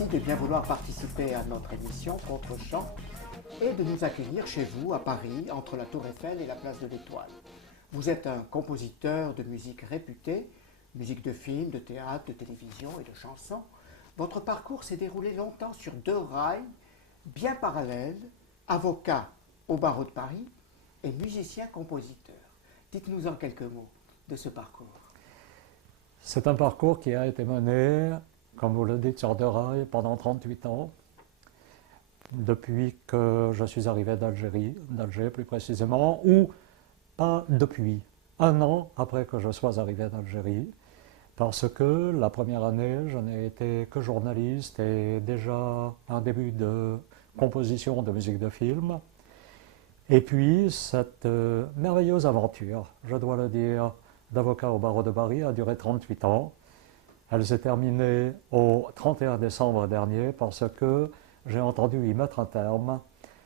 Merci de bien vouloir participer à notre émission Contre-champ et de nous accueillir chez vous à Paris, entre la Tour Eiffel et la place de l'Étoile. Vous êtes un compositeur de musique réputé, musique de film, de théâtre, de télévision et de chansons. Votre parcours s'est déroulé longtemps sur deux rails bien parallèles, avocat au barreau de Paris et musicien-compositeur. Dites-nous en quelques mots de ce parcours. C'est un parcours qui a été mené, comme vous le dites, sur deux rails pendant 38 ans, depuis que je suis arrivé d'Alger plus précisément, ou pas depuis, un an après que je sois arrivé d'Algérie, parce que la première année, je n'ai été que journaliste et déjà un début de composition de musique de film. Et puis, cette merveilleuse aventure, je dois le dire, d'avocat au barreau de Paris a duré 38 ans. Elle s'est terminée au 31 décembre dernier parce que j'ai entendu y mettre un terme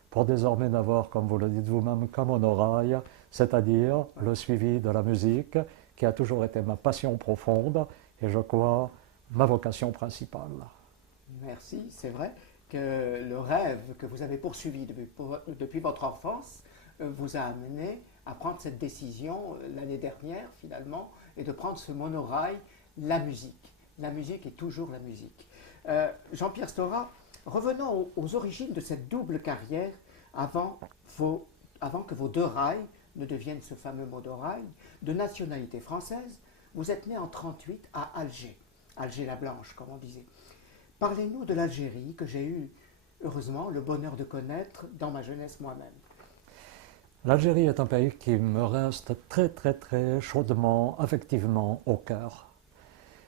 pour désormais n'avoir, comme vous le dites vous-même, qu'un monorail, c'est-à-dire le suivi de la musique, qui a toujours été ma passion profonde et je crois ma vocation principale. Merci, c'est vrai que le rêve que vous avez poursuivi depuis votre enfance vous a amené à prendre cette décision l'année dernière finalement et de prendre ce monorail, la musique. La musique est toujours la musique. Jean-Pierre Stora, revenons aux origines de cette double carrière avant que vos deux rails ne deviennent ce fameux monorail. De nationalité française, vous êtes né en 1938 à Alger, Alger-la-Blanche comme on disait. Parlez-nous de l'Algérie que j'ai eu, heureusement, le bonheur de connaître dans ma jeunesse moi-même. L'Algérie est un pays qui me reste très très très chaudement, affectivement au cœur.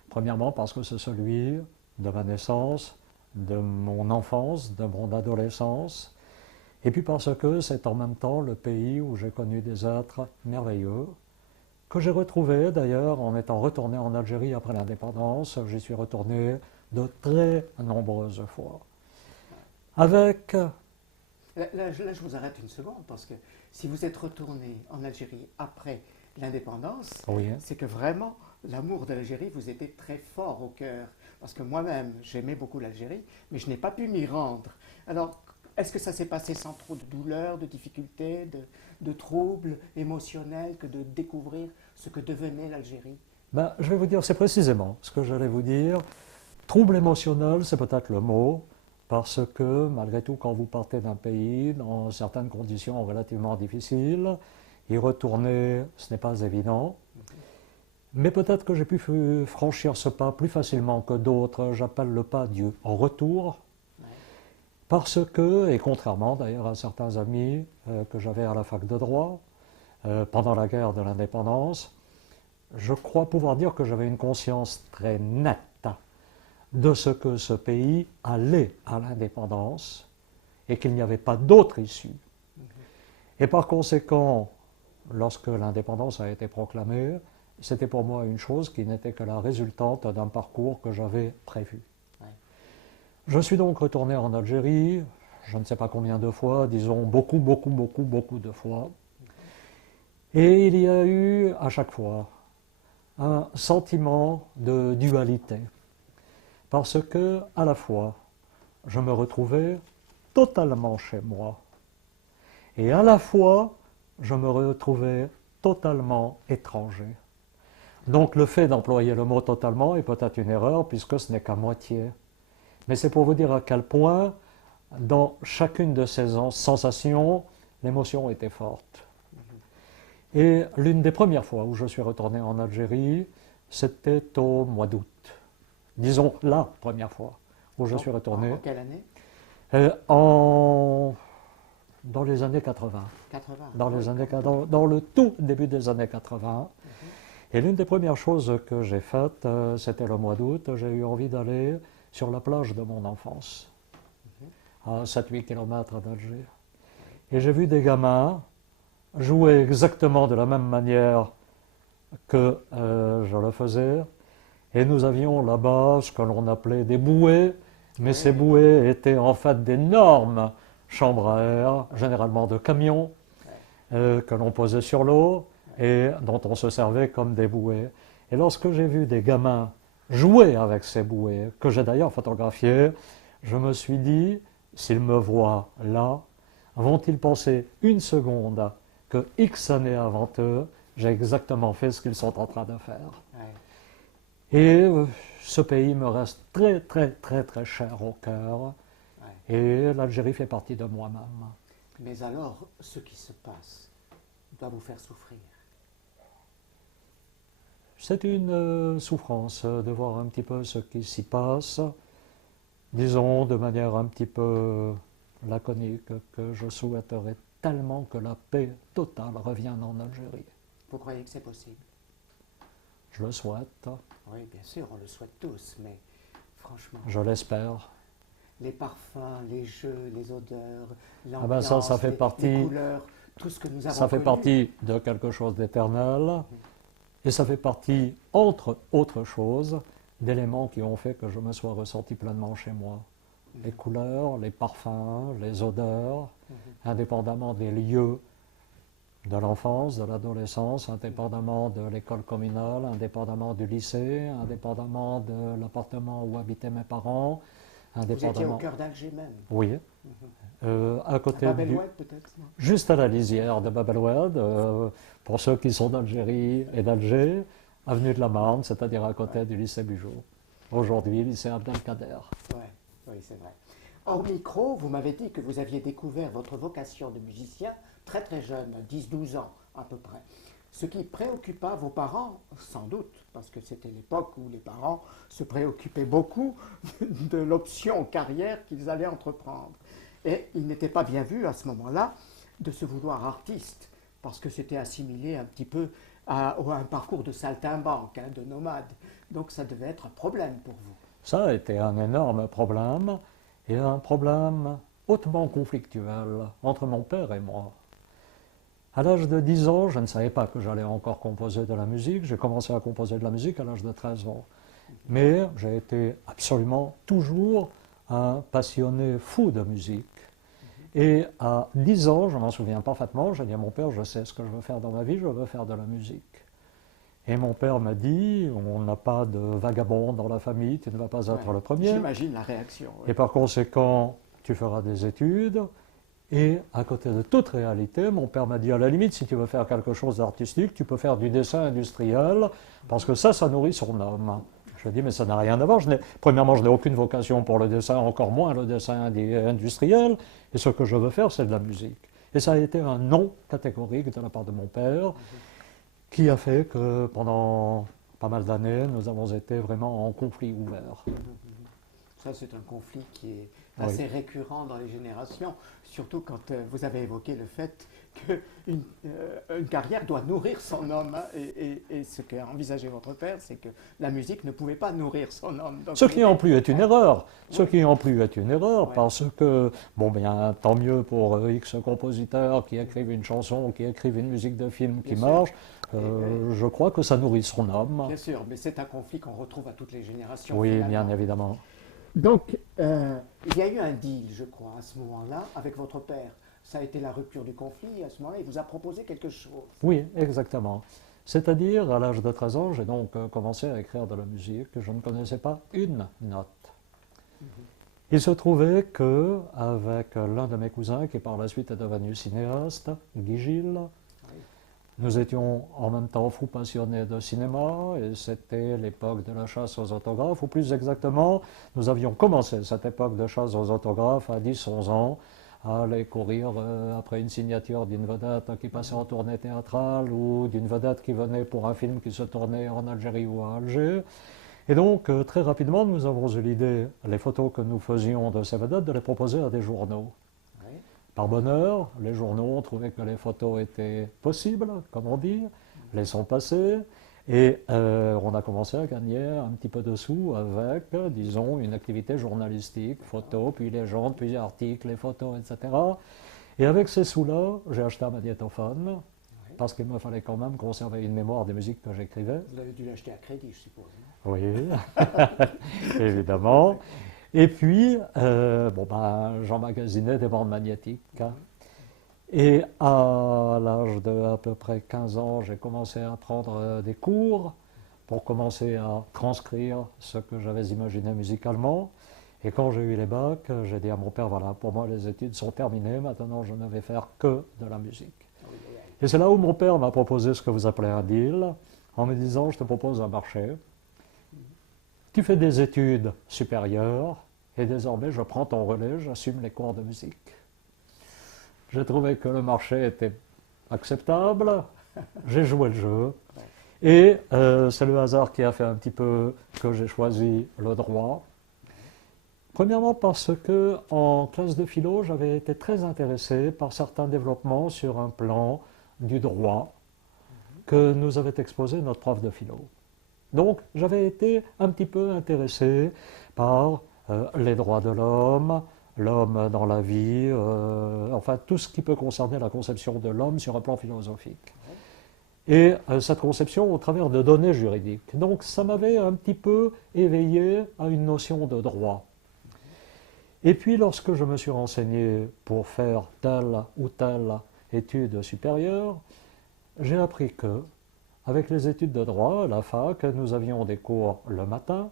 Premièrement parce que c'est celui de ma naissance, de mon enfance, de mon adolescence, et puis parce que c'est en même temps le pays où j'ai connu des êtres merveilleux, que j'ai retrouvés d'ailleurs en étant retourné en Algérie après l'indépendance. J'y suis retourné de très nombreuses fois. Avec... Là, je vous arrête une seconde, parce que si vous êtes retourné en Algérie après l'indépendance, Oui. c'est que vraiment l'amour de l'Algérie vous était très fort au cœur. Parce que moi-même, j'aimais beaucoup l'Algérie, mais je n'ai pas pu m'y rendre. Alors, est-ce que ça s'est passé sans trop de douleurs, de difficultés, de troubles émotionnels, que de découvrir ce que devenait l'Algérie? Je vais vous dire, c'est précisément ce que j'allais vous dire. Trouble émotionnel, c'est peut-être le mot, parce que malgré tout, quand vous partez d'un pays dans certaines conditions relativement difficiles, y retourner, ce n'est pas évident. Mais peut-être que j'ai pu franchir ce pas plus facilement que d'autres. J'appelle le pas du retour. Parce que, et contrairement d'ailleurs à certains amis que j'avais à la fac de droit, pendant la guerre de l'indépendance, je crois pouvoir dire que j'avais une conscience très nette de ce que ce pays allait à l'indépendance et qu'il n'y avait pas d'autre issue. Et par conséquent, lorsque l'indépendance a été proclamée, c'était pour moi une chose qui n'était que la résultante d'un parcours que j'avais prévu. Je suis donc retourné en Algérie, je ne sais pas combien de fois, disons beaucoup de fois. Et il y a eu à chaque fois un sentiment de dualité. Parce que, à la fois, je me retrouvais totalement chez moi. Et à la fois, je me retrouvais totalement étranger. Donc le fait d'employer le mot totalement est peut-être une erreur, puisque ce n'est qu'à moitié. Mais c'est pour vous dire à quel point, dans chacune de ces sensations, l'émotion était forte. Et l'une des premières fois où je suis retourné en Algérie, c'était au mois d'août. Disons la première fois où je suis retourné. En quelle année? Dans les années 80. 80. Dans le tout début des années 80. Et l'une des premières choses que j'ai faites, c'était le mois d'août, j'ai eu envie d'aller sur la plage de mon enfance, à 7-8 km d'Alger. Et j'ai vu des gamins jouer exactement de la même manière que je le faisais. Et nous avions là-bas ce que l'on appelait des bouées, mais ces bouées étaient en fait d'énormes chambres à air, généralement de camions, que l'on posait sur l'eau et dont on se servait comme des bouées. Et lorsque j'ai vu des gamins jouer avec ces bouées, que j'ai d'ailleurs photographiées, je me suis dit, s'ils me voient là, vont-ils penser une seconde que X années avant eux, j'ai exactement fait ce qu'ils sont en train de faire. Ouais. Et ce pays me reste très très très très cher au cœur. Ouais. Et l'Algérie fait partie de moi-même. Mais alors, ce qui se passe doit vous faire souffrir. C'est une souffrance de voir un petit peu ce qui s'y passe, disons de manière un petit peu laconique, que je souhaiterais tellement que la paix totale revienne en Algérie. Vous croyez que c'est possible? Je le souhaite, Oui, bien sûr, on le souhaite tous, mais franchement, je l'espère. les parfums, les jeux, les odeurs, Ah ben l'ambiance, ça fait les partie, couleurs, tout ce que nous avons ça fait connu. partie de quelque chose d'éternel, et ça fait partie, entre autres choses, d'éléments qui ont fait que je me sois ressenti pleinement chez moi. Les couleurs, les parfums, les odeurs, indépendamment des lieux de l'enfance, de l'adolescence, indépendamment de l'école communale, indépendamment du lycée, indépendamment de l'appartement où habitaient mes parents, Vous étiez au indépendamment... cœur d'Alger même. Oui, à À côté Bab el du... Oued peut-être, non? Juste à la lisière de Bab el Oued, pour ceux qui sont d'Algérie et d'Alger, avenue de la Marne, c'est-à-dire à côté du lycée Bugeaud. Aujourd'hui, lycée Abdelkader. Ouais, oui, c'est vrai. Hors micro, vous m'avez dit que vous aviez découvert votre vocation de musicien très très jeune, 10-12 ans à peu près. Ce qui préoccupa vos parents, sans doute, parce que c'était l'époque où les parents se préoccupaient beaucoup de l'option carrière qu'ils allaient entreprendre. Et il n'était pas bien vu à ce moment-là de se vouloir artiste, parce que c'était assimilé un petit peu à un parcours de saltimbanque, hein, de nomade. Donc ça devait être un problème pour vous. Ça a été un énorme problème, et un problème hautement conflictuel entre mon père et moi. À l'âge de 10 ans, je ne savais pas que j'allais encore composer de la musique. J'ai commencé à composer de la musique à l'âge de 13 ans. Mais j'ai été absolument toujours un passionné fou de musique. Et à 10 ans, je m'en souviens parfaitement, j'ai dit à mon père, je sais ce que je veux faire dans ma vie, je veux faire de la musique. Et mon père m'a dit, on n'a pas de vagabond dans la famille, tu ne vas pas être Ouais, le premier. j'imagine la réaction. Ouais. Et par conséquent, tu feras des études. Et à côté de toute réalité, mon père m'a dit, à la limite, si tu veux faire quelque chose d'artistique, tu peux faire du dessin industriel, parce que ça nourrit son âme. Je dis, mais ça n'a rien à voir. Premièrement, je n'ai aucune vocation pour le dessin, encore moins le dessin industriel. Et ce que je veux faire, c'est de la musique. Et ça a été un non catégorique de la part de mon père, qui a fait que pendant pas mal d'années, nous avons été vraiment en conflit ouvert. Ça, c'est un conflit qui est assez récurrent dans les générations, surtout quand vous avez évoqué le fait qu'une une carrière doit nourrir son homme. Hein, et ce qu'a envisagé votre père, c'est que la musique ne pouvait pas nourrir son homme. Donc, Ce qui en plus est une erreur. Ce qui en plus est une erreur, Ouais. parce que, bon bien, tant mieux pour X compositeurs qui écrivent une chanson, qui écrivent une musique de film qui Bien sûr. marche, je crois que ça nourrit son âme. Bien sûr, mais c'est un conflit qu'on retrouve à toutes les générations. Oui, finalement. bien évidemment. Donc, il y a eu un deal, je crois, à ce moment-là, avec votre père. Ça a été la rupture du conflit. À ce moment-là, il vous a proposé quelque chose. Oui, exactement. C'est-à-dire, à l'âge de 13 ans, j'ai donc commencé à écrire de la musique. Je ne connaissais pas une note. Il se trouvait que, avec l'un de mes cousins, qui par la suite est devenu cinéaste, Guy Gilles, nous étions en même temps fous passionnés de cinéma, et c'était l'époque de la chasse aux autographes, ou plus exactement, nous avions commencé cette époque de chasse aux autographes à 10-11 ans, à aller courir après une signature d'une vedette qui passait en tournée théâtrale, ou d'une vedette qui venait pour un film qui se tournait en Algérie ou à Alger. Et donc, très rapidement, nous avons eu l'idée, les photos que nous faisions de ces vedettes, de les proposer à des journaux. Oui. Par bonheur, les journaux ont trouvé que les photos étaient possibles, comme on dit, les sont passées, et on a commencé à gagner un petit peu de sous avec, disons, une activité journalistique, photos, puis légendes, puis articles, les photos, etc. Et avec ces sous-là, j'ai acheté un magnétophone, parce qu'il me fallait quand même conserver une mémoire des musiques que j'écrivais. Vous avez dû l'acheter à crédit, je suppose. Oui, évidemment. Et puis, j'emmagasinais des bandes magnétiques. Hein. Et à l'âge de à peu près 15 ans, j'ai commencé à prendre des cours pour commencer à transcrire ce que j'avais imaginé musicalement. Et quand j'ai eu les bacs, j'ai dit à mon père, voilà, pour moi les études sont terminées, maintenant je ne vais faire que de la musique. Et c'est là où mon père m'a proposé ce que vous appelez un deal, en me disant, je te propose un marché, tu fais des études supérieures, et désormais je prends ton relais, j'assume les cours de musique. J'ai trouvé que le marché était acceptable, j'ai joué le jeu, et c'est le hasard qui a fait un petit peu que j'ai choisi le droit. Premièrement parce que en classe de philo, j'avais été très intéressé par certains développements sur un plan du droit que nous avait exposé notre prof de philo. Donc j'avais été un petit peu intéressé par les droits de l'homme, l'homme dans la vie, enfin tout ce qui peut concerner la conception de l'homme sur un plan philosophique. Et cette conception au travers de données juridiques. Donc ça m'avait un petit peu éveillé à une notion de droit. Et puis lorsque je me suis renseigné pour faire telle ou telle étude supérieure, j'ai appris que, avec les études de droit à la fac, nous avions des cours le matin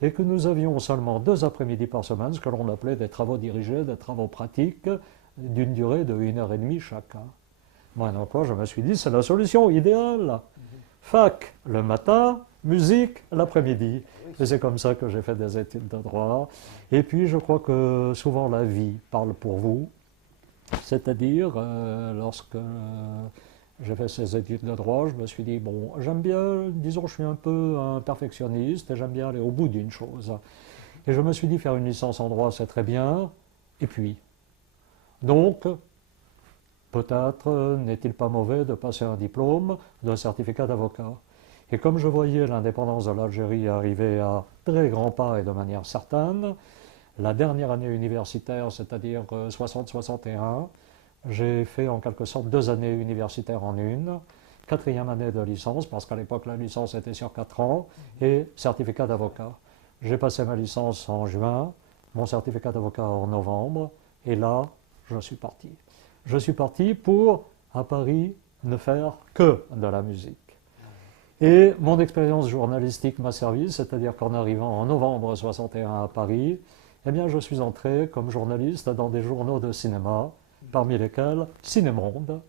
et que nous avions seulement 2 après-midi par semaine, ce que l'on appelait des travaux dirigés, des travaux pratiques, d'une durée de 1h30 chacun. Moi, donc, je me suis dit, c'est la solution idéale. Fac le matin, musique l'après-midi. Et c'est comme ça que j'ai fait des études de droit. Et puis, je crois que souvent la vie parle pour vous. C'est-à-dire, lorsque j'ai fait ces études de droit, je me suis dit, bon, j'aime bien, disons, je suis un peu un perfectionniste et j'aime bien aller au bout d'une chose. Et je me suis dit, faire une licence en droit, c'est très bien. Et puis, donc, peut-être n'est-il pas mauvais de passer un diplôme d'un certificat d'avocat. Et comme je voyais l'indépendance de l'Algérie arriver à très grands pas et de manière certaine, la dernière année universitaire, c'est-à-dire 60-61, j'ai fait en quelque sorte 2 années universitaires en une, 4e année de licence, parce qu'à l'époque la licence était sur 4 ans, et certificat d'avocat. J'ai passé ma licence en juin, mon certificat d'avocat en novembre, et là, je suis parti. Je suis parti pour, à Paris, ne faire que de la musique. Et mon expérience journalistique m'a servi, c'est-à-dire qu'en arrivant en novembre 61 à Paris, eh bien, je suis entré comme journaliste dans des journaux de cinéma, parmi lesquels Cinémonde.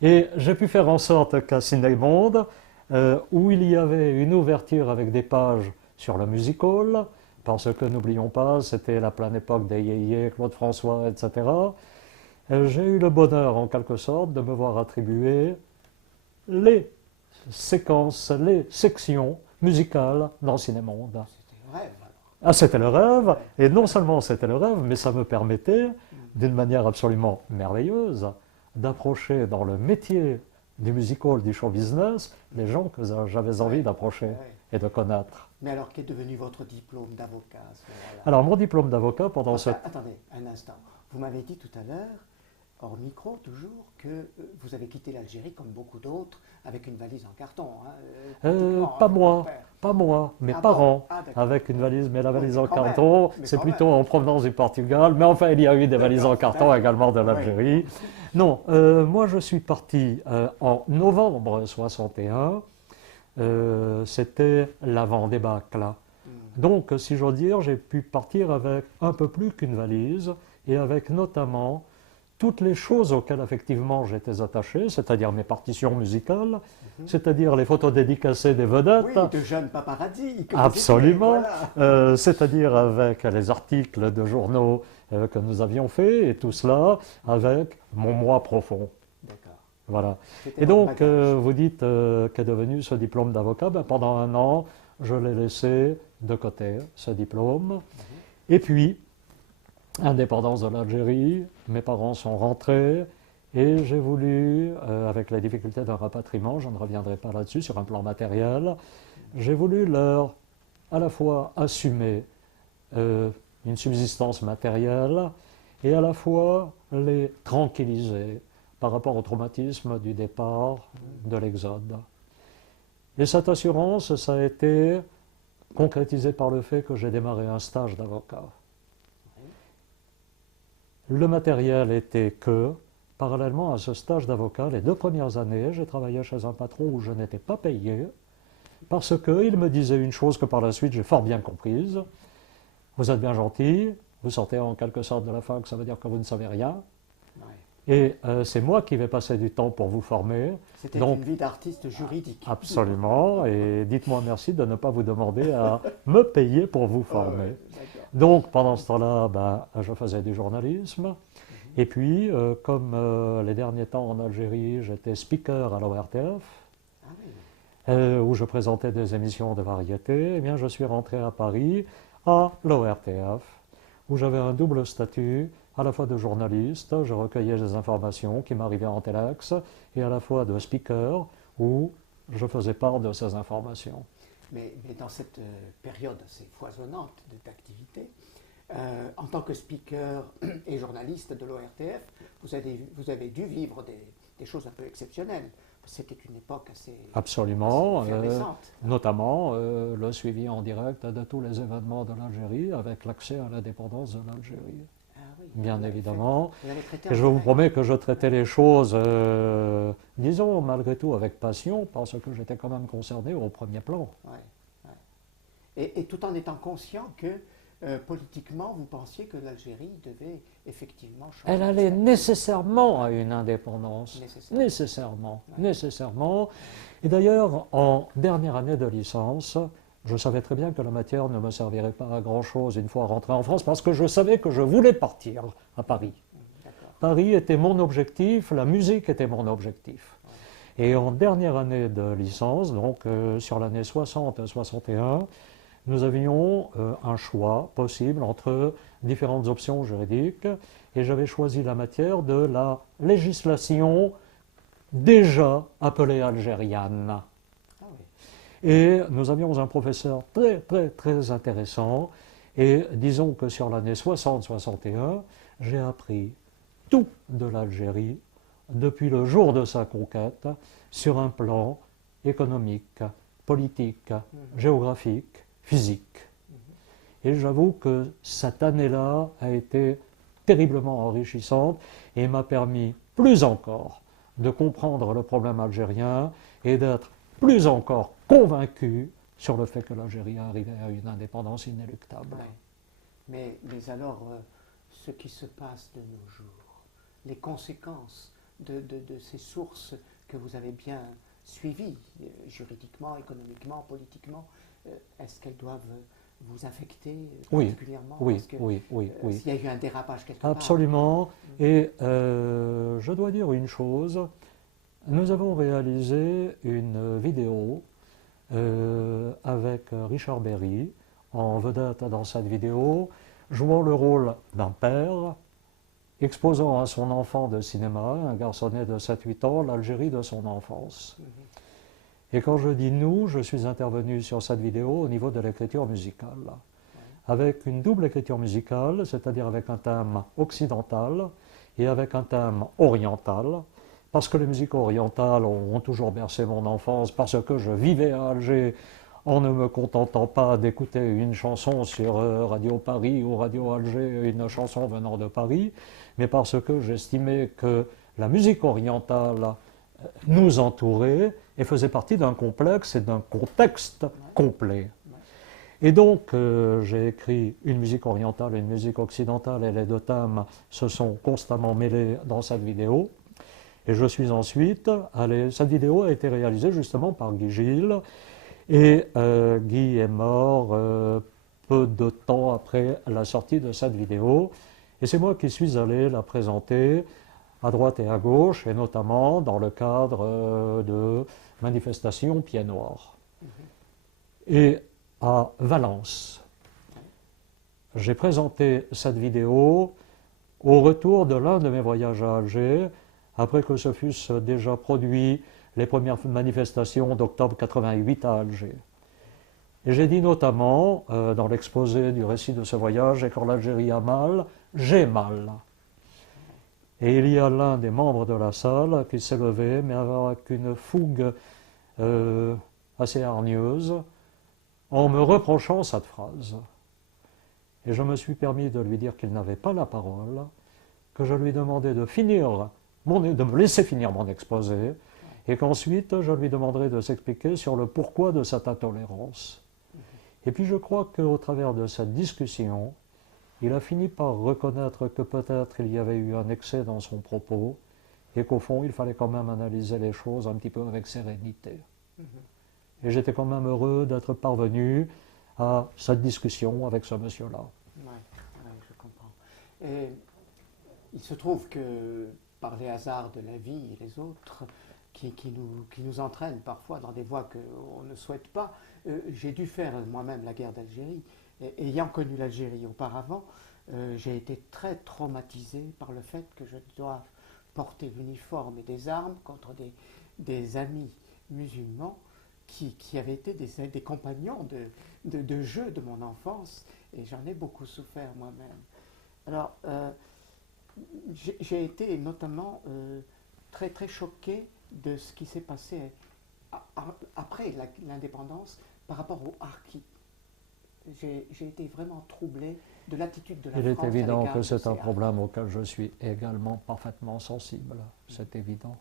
Et j'ai pu faire en sorte qu'à Cinémonde, où il y avait une ouverture avec des pages sur le music-hall, parce que n'oublions pas, c'était la pleine époque des Yéyé, Claude François, etc., j'ai eu le bonheur, en quelque sorte, de me voir attribuer les séquences, les sections musicales dans Cinémonde. C'était le rêve, alors. Ah, c'était le rêve, et non seulement c'était le rêve, mais ça me permettait, d'une manière absolument merveilleuse, d'approcher dans le métier du music-hall, du show business, les gens que j'avais envie d'approcher et de connaître. Mais alors, qu'est devenu votre diplôme d'avocat à ce moment-là? Alors, mon diplôme d'avocat, pendant ce... Attendez, un instant. Vous m'avez dit tout à l'heure, hors micro toujours, que vous avez quitté l'Algérie, comme beaucoup d'autres, avec une valise en carton. Pas moi, mes parents, avec une valise, mais la valise en carton, c'est plutôt en provenance du Portugal, mais enfin il y a eu des valises en carton également de l'Algérie. Non, moi je suis parti en novembre 61, c'était l'avant des bacs là. Donc si j'ose dire, j'ai pu partir avec un peu plus qu'une valise, et avec notamment toutes les choses auxquelles effectivement j'étais attaché, c'est-à-dire mes partitions musicales, c'est-à-dire les photos dédicacées des vedettes. Oui, de jeunes paparazzi. Absolument. Voilà. C'est-à-dire avec les articles de journaux que nous avions faits, et tout cela avec mon moi profond. D'accord. Voilà. Et donc, vous dites qu'est devenu ce diplôme d'avocat. Ben, pendant 1 an, je l'ai laissé de côté, ce diplôme. Et puis, indépendance de l'Algérie, mes parents sont rentrés et j'ai voulu, avec les difficultés d'un rapatriement, je ne reviendrai pas là-dessus sur un plan matériel, j'ai voulu leur à la fois assumer une subsistance matérielle et à la fois les tranquilliser par rapport au traumatisme du départ, de l'exode. Et cette assurance, ça a été concrétisé par le fait que j'ai démarré un stage d'avocat. Le matériel était que, parallèlement à ce stage d'avocat, les 2 premières années, j'ai travaillé chez un patron où je n'étais pas payé, parce qu'il me disait une chose que par la suite j'ai fort bien comprise. Vous êtes bien gentil, vous sortez en quelque sorte de la fac, ça veut dire que vous ne savez rien. Ouais. Et c'est moi qui vais passer du temps pour vous former. C'était Donc, une vie d'artiste juridique. absolument, et dites-moi merci de ne pas vous demander à me payer pour vous Ah former. ouais, d'accord. Donc pendant ce temps-là, ben, je faisais du journalisme. Et puis, comme les derniers temps en Algérie, j'étais speaker à l'ORTF, Ah oui. où je présentais des émissions de variété, eh bien, je suis rentré à Paris, à l'ORTF, où j'avais un double statut, à la fois de journaliste, je recueillais les informations qui m'arrivaient en téléx, et à la fois de speaker, où je faisais part de ces informations. Mais dans cette période assez foisonnante d'activité, en tant que speaker et journaliste de l'ORTF, vous avez dû vivre des choses un peu exceptionnelles. C'était une époque assez, Absolument, assez effervescente. notamment le suivi en direct de tous les événements de l'Algérie, avec l'accès à l'indépendance de l'Algérie, Ah oui, bien vous l'avez évidemment. fait. Vous avez traité Et en je vous direct. promets que je traitais les choses, disons, malgré tout avec passion, parce que j'étais quand même concerné au premier plan. Ouais, ouais. Et tout en étant conscient que politiquement, vous pensiez que l'Algérie devait effectivement changer. Elle de allait statut. nécessairement à une indépendance. Nécessaire. Nécessairement, Ouais. nécessairement. Et d'ailleurs, en dernière année de licence, je savais très bien que la matière ne me servirait pas à grand-chose une fois rentré en France, parce que je savais que je voulais partir à Paris. D'accord. Paris était mon objectif, la musique était mon objectif. Et en dernière année de licence, donc sur l'année 60-61, nous avions un choix possible entre différentes options juridiques, et j'avais choisi la matière de la législation déjà appelée algériane. Ah oui. Et nous avions un professeur très très très intéressant, et disons que sur l'année 60-61, j'ai appris tout de l'Algérie depuis le jour de sa conquête sur un plan économique, politique, géographique, physique. Et j'avoue que cette année-là a été terriblement enrichissante et m'a permis plus encore de comprendre le problème algérien et d'être plus encore convaincu sur le fait que l'Algérie arrivait à une indépendance inéluctable. Ouais. Mais alors, ce qui se passe de nos jours, les conséquences de ces sources que vous avez bien suivies, juridiquement, économiquement, politiquement, est-ce qu'elles doivent vous affecter Oui, particulièrement? oui, Parce que, oui, oui, oui. s'il y a eu un dérapage quelque part. Absolument. Et je dois dire une chose, nous avons réalisé une vidéo avec Richard Berry, en vedette dans cette vidéo, jouant le rôle d'un père, exposant à son enfant de cinéma, un garçonnet de 7-8 ans, l'Algérie de son enfance. Et quand je dis nous, je suis intervenu sur cette vidéo au niveau de l'écriture musicale, avec une double écriture musicale, c'est-à-dire avec un thème occidental et avec un thème oriental, parce que les musiques orientales ont toujours bercé mon enfance, parce que je vivais à Alger en ne me contentant pas d'écouter une chanson sur Radio Paris ou Radio Alger, une chanson venant de Paris, mais parce que j'estimais que la musique orientale nous entourait et faisait partie d'un complexe et d'un contexte complet. Et donc, j'ai écrit une musique orientale et une musique occidentale, et les deux thèmes se sont constamment mêlés dans cette vidéo. Et je suis ensuite allé... Cette vidéo a été réalisée justement par Guy Gilles, et Guy est mort peu de temps après la sortie de cette vidéo. Et c'est moi qui suis allé la présenter à droite et à gauche, et notamment dans le cadre de manifestations Pieds Noirs. Et à Valence, j'ai présenté cette vidéo au retour de l'un de mes voyages à Alger, après que se fussent déjà produit les premières manifestations d'octobre 88 à Alger. Et j'ai dit notamment, dans l'exposé du récit de ce voyage, et quand l'Algérie a mal, j'ai mal. Et il y a l'un des membres de la salle qui s'est levé, mais avec une fougue assez hargneuse, en me reprochant cette phrase. Et je me suis permis de lui dire qu'il n'avait pas la parole, que je lui demandais de me laisser finir mon exposé, et qu'ensuite je lui demanderai de s'expliquer sur le pourquoi de cette intolérance. Et puis je crois qu'au travers de cette discussion, il a fini par reconnaître que peut-être il y avait eu un excès dans son propos et qu'au fond il fallait quand même analyser les choses un petit peu avec sérénité. Et j'étais quand même heureux d'être parvenu à cette discussion avec ce monsieur-là. Oui, je comprends. Et il se trouve que par les hasards de la vie et les autres, qui nous entraînent parfois dans des voies qu'on ne souhaite pas, j'ai dû faire moi-même la guerre d'Algérie. Et, ayant connu l'Algérie auparavant, j'ai été très traumatisé par le fait que je dois porter l'uniforme et des armes contre des amis musulmans qui avaient été des compagnons de jeu de mon enfance, et j'en ai beaucoup souffert moi-même. Alors, j'ai été notamment très très choqué de ce qui s'est passé après l'indépendance par rapport aux harkis. J'ai été vraiment troublé de l'attitude de la France. Il est évident que c'est un problème auquel je suis également parfaitement sensible. C'est évident.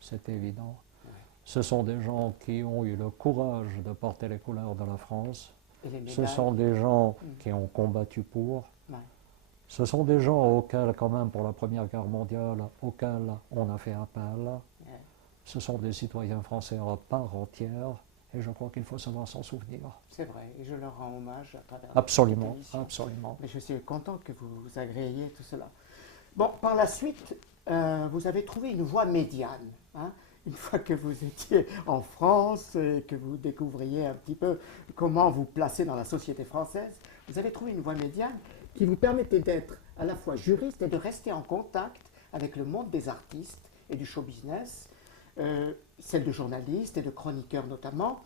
C'est évident. Ouais. Ce sont des gens qui ont eu le courage de porter les couleurs de la France. Ce sont des gens qui ont combattu pour. Ouais. Ce sont des gens auxquels, quand même, pour la Première Guerre mondiale, auxquels on a fait appel. Ouais. Ce sont des citoyens français à part entière. Et je crois qu'il faut savoir s'en souvenir. C'est vrai, et je leur rends hommage à travers absolument, absolument. Mais je suis content que vous agréiez tout cela. Bon, par la suite, vous avez trouvé une voie médiane. Hein, une fois que vous étiez en France et que vous découvriez un petit peu comment vous placer dans la société française, vous avez trouvé une voie médiane qui vous permettait d'être à la fois juriste et de rester en contact avec le monde des artistes et du show business, celle de journalistes et de chroniqueurs notamment,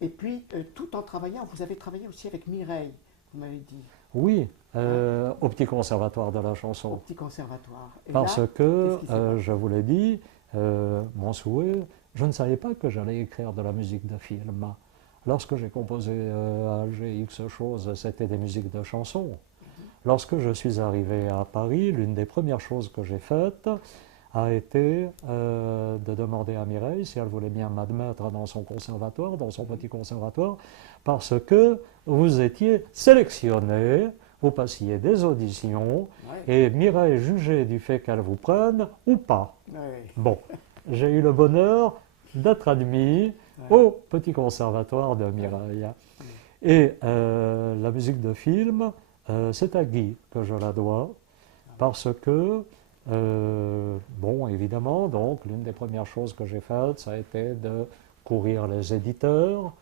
et puis tout en travaillant, vous avez travaillé aussi avec Mireille, vous m'avez dit. Oui, au Petit Conservatoire de la chanson. Au Petit Conservatoire. Et parce là, que, je vous l'ai dit, mon souhait, je ne savais pas que j'allais écrire de la musique de film. Lorsque j'ai composé à Alger X choses, c'était des musiques de chansons. Lorsque je suis arrivé à Paris, l'une des premières choses que j'ai faites a été de demander à Mireille si elle voulait bien m'admettre dans son conservatoire, dans son petit conservatoire, parce que vous étiez sélectionné, vous passiez des auditions, et Mireille jugeait du fait qu'elle vous prenne ou pas. Bon, j'ai eu le bonheur d'être admis au petit conservatoire de Mireille. Et la musique de film, c'est à Guy que je la dois, parce que bon, évidemment, donc, l'une des premières choses que j'ai faites, ça a été de courir les éditeurs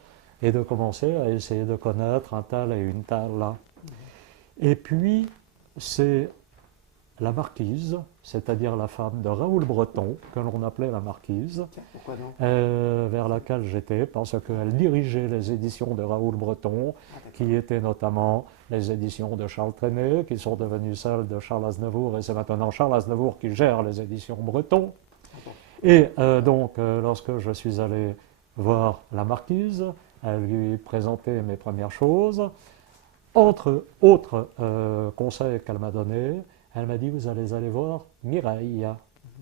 et de commencer à essayer de connaître un tel et une telle. Et puis, c'est la marquise, c'est-à-dire la femme de Raoul Breton, que l'on appelait la marquise, vers laquelle j'étais, parce qu'elle dirigeait les éditions de Raoul Breton, qui étaient notamment les éditions de Charles Trenet, qui sont devenues celles de Charles Aznavour, et c'est maintenant Charles Aznavour qui gère les éditions Breton. Et donc, lorsque je suis allé voir la marquise, elle lui présentait mes premières choses. Entre autres conseils qu'elle m'a donnés, elle m'a dit, vous allez aller voir Mireille.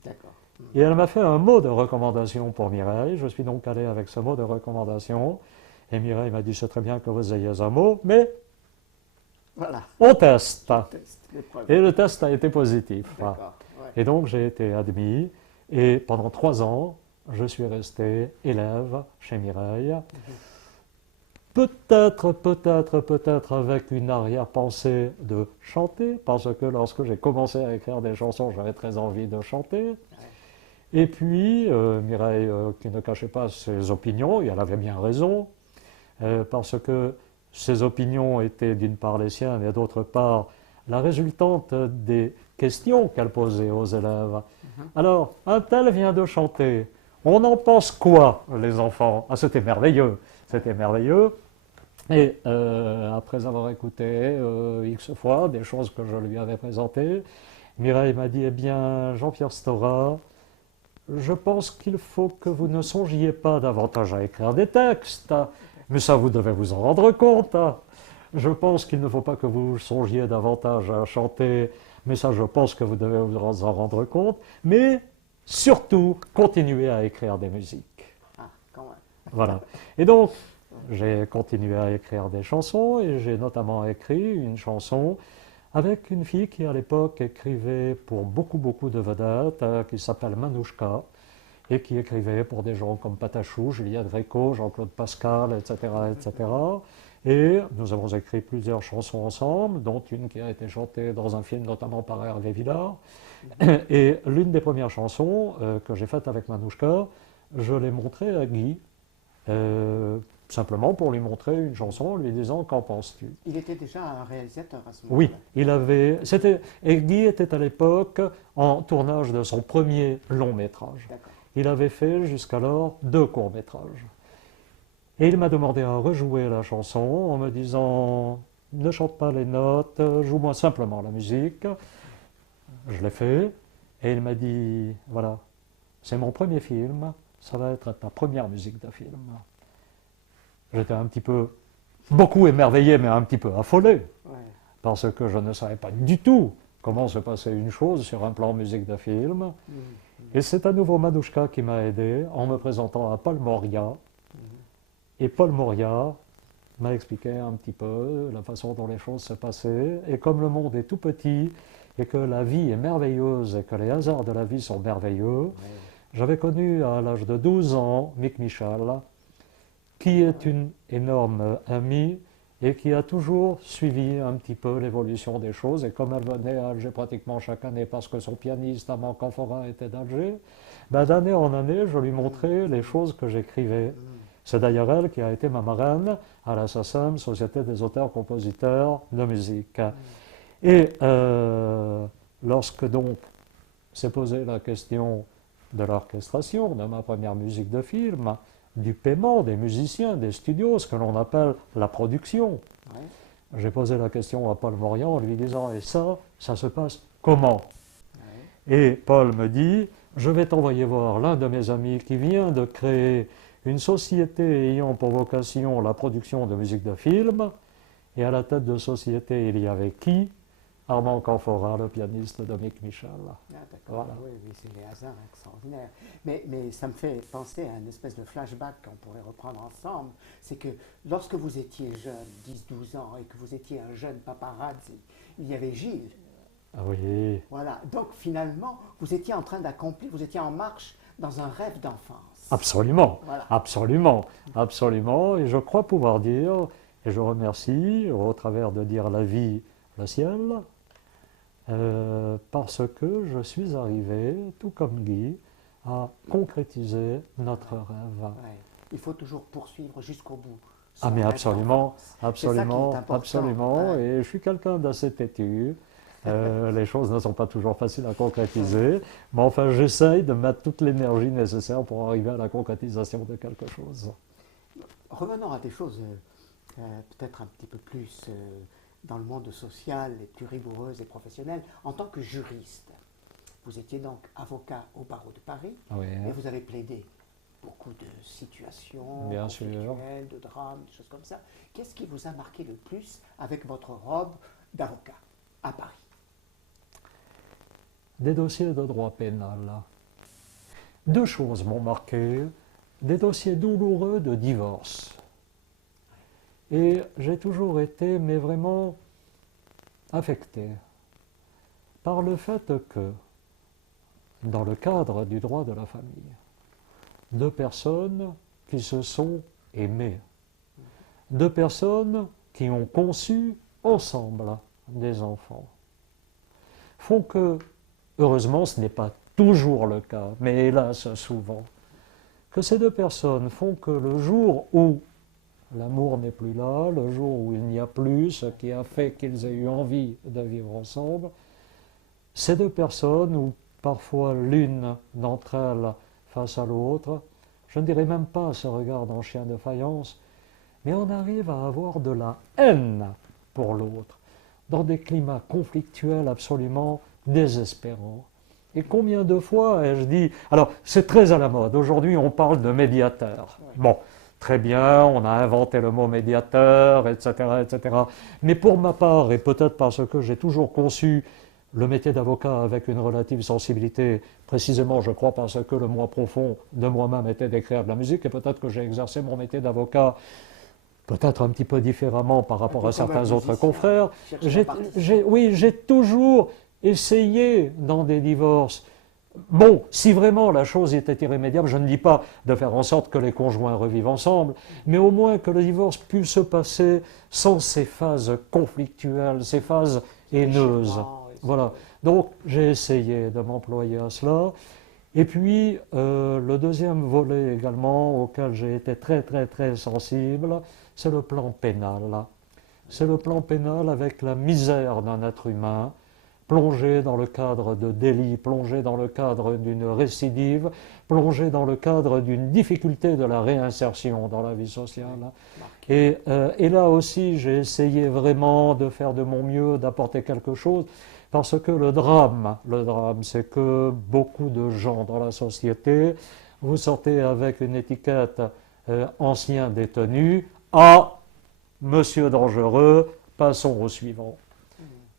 D'accord. Et elle m'a fait un mot de recommandation pour Mireille. Je suis donc allé avec ce mot de recommandation. Et Mireille m'a dit, c'est très bien que vous ayez un mot, mais voilà. On teste. Et le test a été positif. Ouais. Et donc j'ai été admis. Et pendant 3 ans, je suis resté élève chez Mireille. Peut-être avec une arrière-pensée de chanter, parce que lorsque j'ai commencé à écrire des chansons, j'avais très envie de chanter. Et puis, Mireille, qui ne cachait pas ses opinions, et elle avait bien raison, parce que ses opinions étaient d'une part les siennes et d'autre part la résultante des questions qu'elle posait aux élèves. Alors, un tel vient de chanter, on en pense quoi, les enfants? Ah, c'était merveilleux, c'était merveilleux. Et après avoir écouté X fois des choses que je lui avais présentées, Mireille m'a dit, eh bien, Jean-Pierre Stora, je pense qu'il faut que vous ne songiez pas davantage à écrire des textes, mais ça vous devez vous en rendre compte. Je pense qu'il ne faut pas que vous songiez davantage à chanter, mais ça je pense que vous devez vous en rendre compte, mais surtout, continuez à écrire des musiques. quand même. Voilà. Et donc, j'ai continué à écrire des chansons et j'ai notamment écrit une chanson avec une fille qui, à l'époque, écrivait pour beaucoup de vedettes, qui s'appelle Manouchka, et qui écrivait pour des gens comme Patachou, Juliette Gréco, Jean-Claude Pascal, etc., etc. Et nous avons écrit plusieurs chansons ensemble, dont une qui a été chantée dans un film, notamment par Hervé Villard. Et l'une des premières chansons que j'ai faites avec Manouchka, je l'ai montrée à Guy, simplement pour lui montrer une chanson en lui disant « Qu'en penses-tu » Il était déjà un réalisateur à ce moment-là. Oui, il avait. Et Guy était à l'époque en tournage de son premier long métrage. D'accord. Il avait fait jusqu'alors 2 courts métrages. Et il m'a demandé à rejouer la chanson en me disant « Ne chante pas les notes, joue-moi simplement la musique ». Je l'ai fait et il m'a dit « Voilà, c'est mon premier film, ça va être ta première musique de film ». J'étais un petit peu, beaucoup émerveillé, mais un petit peu affolé, parce que je ne savais pas du tout comment se passait une chose sur un plan musique de film. Et c'est à nouveau Manouchka qui m'a aidé en me présentant à Paul Moria. Et Paul Moria m'a expliqué un petit peu la façon dont les choses se passaient. Et comme le monde est tout petit et que la vie est merveilleuse et que les hasards de la vie sont merveilleux, j'avais connu à l'âge de 12 ans Mick Michal, qui est une énorme amie et qui a toujours suivi un petit peu l'évolution des choses. Et comme elle venait à Alger pratiquement chaque année parce que son pianiste, Armand Canfora, était d'Alger, d'année en année, je lui montrais les choses que j'écrivais. C'est d'ailleurs elle qui a été ma marraine à la SACEM, Société des auteurs-compositeurs de musique. Et lorsque donc s'est posée la question de l'orchestration de ma première musique de film, du paiement des musiciens, des studios, ce que l'on appelle la production. J'ai posé la question à Paul Morian en lui disant « Et ça se passe comment ?» Et Paul me dit « Je vais t'envoyer voir l'un de mes amis qui vient de créer une société ayant pour vocation la production de musique de film, et à la tête de société, il y avait qui ? Armand Canfora, le pianiste de Mick Michal. » Voilà. Oui, c'est les hasards extraordinaires. Mais ça me fait penser à une espèce de flashback qu'on pourrait reprendre ensemble. C'est que lorsque vous étiez jeune, 10-12 ans, et que vous étiez un jeune paparazzi, il y avait Gilles. Ah oui. Voilà. Donc finalement, vous étiez en train d'accomplir, vous étiez en marche dans un rêve d'enfance. Absolument, voilà. Absolument, absolument. Et je crois pouvoir dire, et je remercie au travers de dire la vie, le ciel, parce que je suis arrivé, tout comme Guy, à concrétiser notre rêve. Il faut toujours poursuivre jusqu'au bout. Ah mais absolument, absolument, absolument. Et je suis quelqu'un d'assez têtu. Les choses ne sont pas toujours faciles à concrétiser, mais enfin j'essaye de mettre toute l'énergie nécessaire pour arriver à la concrétisation de quelque chose. Revenons à des choses peut-être un petit peu plus dans le monde social et plus rigoureuses et professionnelles. En tant que juriste, vous étiez donc avocat au barreau de Paris et vous avez plaidé beaucoup de situations conflictuelles, de drames, des choses comme ça. Qu'est-ce qui vous a marqué le plus avec votre robe d'avocat à Paris? Des dossiers de droit pénal. 2 choses m'ont marqué. Des dossiers douloureux de divorce. Et j'ai toujours été, mais vraiment, affecté par le fait que, dans le cadre du droit de la famille, 2 personnes qui se sont aimées, 2 personnes qui ont conçu ensemble des enfants, font que, heureusement ce n'est pas toujours le cas, mais hélas souvent, que ces 2 personnes font que le jour où l'amour n'est plus là, le jour où il n'y a plus ce qui a fait qu'ils aient eu envie de vivre ensemble, ces 2 personnes, ou parfois l'une d'entre elles face à l'autre, je ne dirais même pas se regardent en chien de faïence, mais on arrive à avoir de la haine pour l'autre, dans des climats conflictuels absolument désespérants. Et combien de fois ai-je dit... Alors, c'est très à la mode, aujourd'hui on parle de médiateur. Bon, très bien, on a inventé le mot médiateur, etc., etc. Mais pour ma part, et peut-être parce que j'ai toujours conçu le métier d'avocat avec une relative sensibilité, précisément, je crois, parce que le moi profond de moi-même était d'écrire de la musique, et peut-être que j'ai exercé mon métier d'avocat peut-être un petit peu différemment par rapport à certains autres confrères. Oui, j'ai toujours essayé dans des divorces. Bon, si vraiment la chose était irrémédiable, je ne dis pas de faire en sorte que les conjoints revivent ensemble, mais au moins que le divorce puisse se passer sans ces phases conflictuelles, ces phases haineuses. Voilà. Donc j'ai essayé de m'employer à cela. Et puis le deuxième volet également auquel j'ai été très très très sensible, c'est le plan pénal. C'est le plan pénal avec la misère d'un être humain, plongé dans le cadre de délits, plongé dans le cadre d'une récidive, plongé dans le cadre d'une difficulté de la réinsertion dans la vie sociale. Et là aussi, j'ai essayé vraiment de faire de mon mieux, d'apporter quelque chose, parce que le drame, c'est que beaucoup de gens dans la société, vous sortez avec une étiquette ancien détenu, monsieur dangereux, passons au suivant.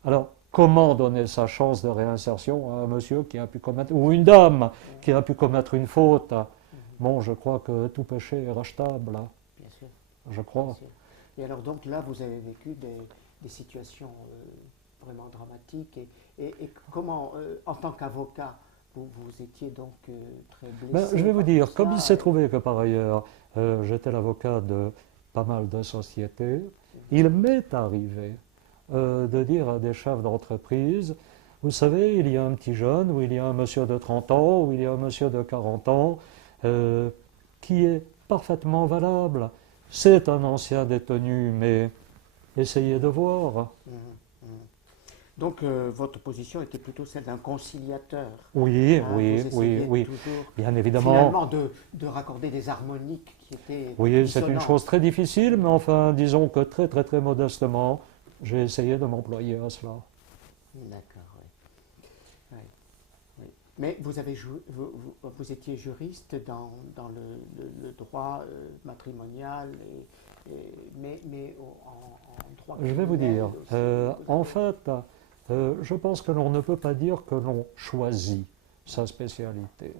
Alors, comment donner sa chance de réinsertion à un monsieur qui a pu commettre, ou une dame qui a pu commettre une faute? Bon, je crois que tout péché est rachetable. Bien sûr. Je crois. Bien sûr. Et alors donc là, vous avez vécu des situations vraiment dramatiques. Et comment, en tant qu'avocat, vous étiez donc très blessé? Je vais vous dire, comme il s'est trouvé que par ailleurs, j'étais l'avocat de pas mal de sociétés, il m'est arrivé de dire à des chefs d'entreprise, vous savez, il y a un petit jeune, ou il y a un monsieur de 30 ans, ou il y a un monsieur de 40 ans, qui est parfaitement valable. C'est un ancien détenu, mais essayez de voir. Donc votre position était plutôt celle d'un conciliateur. Oui, oui. Bien évidemment. Finalement, de raccorder des harmoniques qui étaient Oui, c'est une chose très difficile, mais enfin, disons que très, très, très modestement, j'ai essayé de m'employer à cela. D'accord, oui. Mais vous étiez juriste dans le droit matrimonial, mais en droit criminel. Je vais vous dire, en fait, je pense que l'on ne peut pas dire que l'on choisit sa spécialité.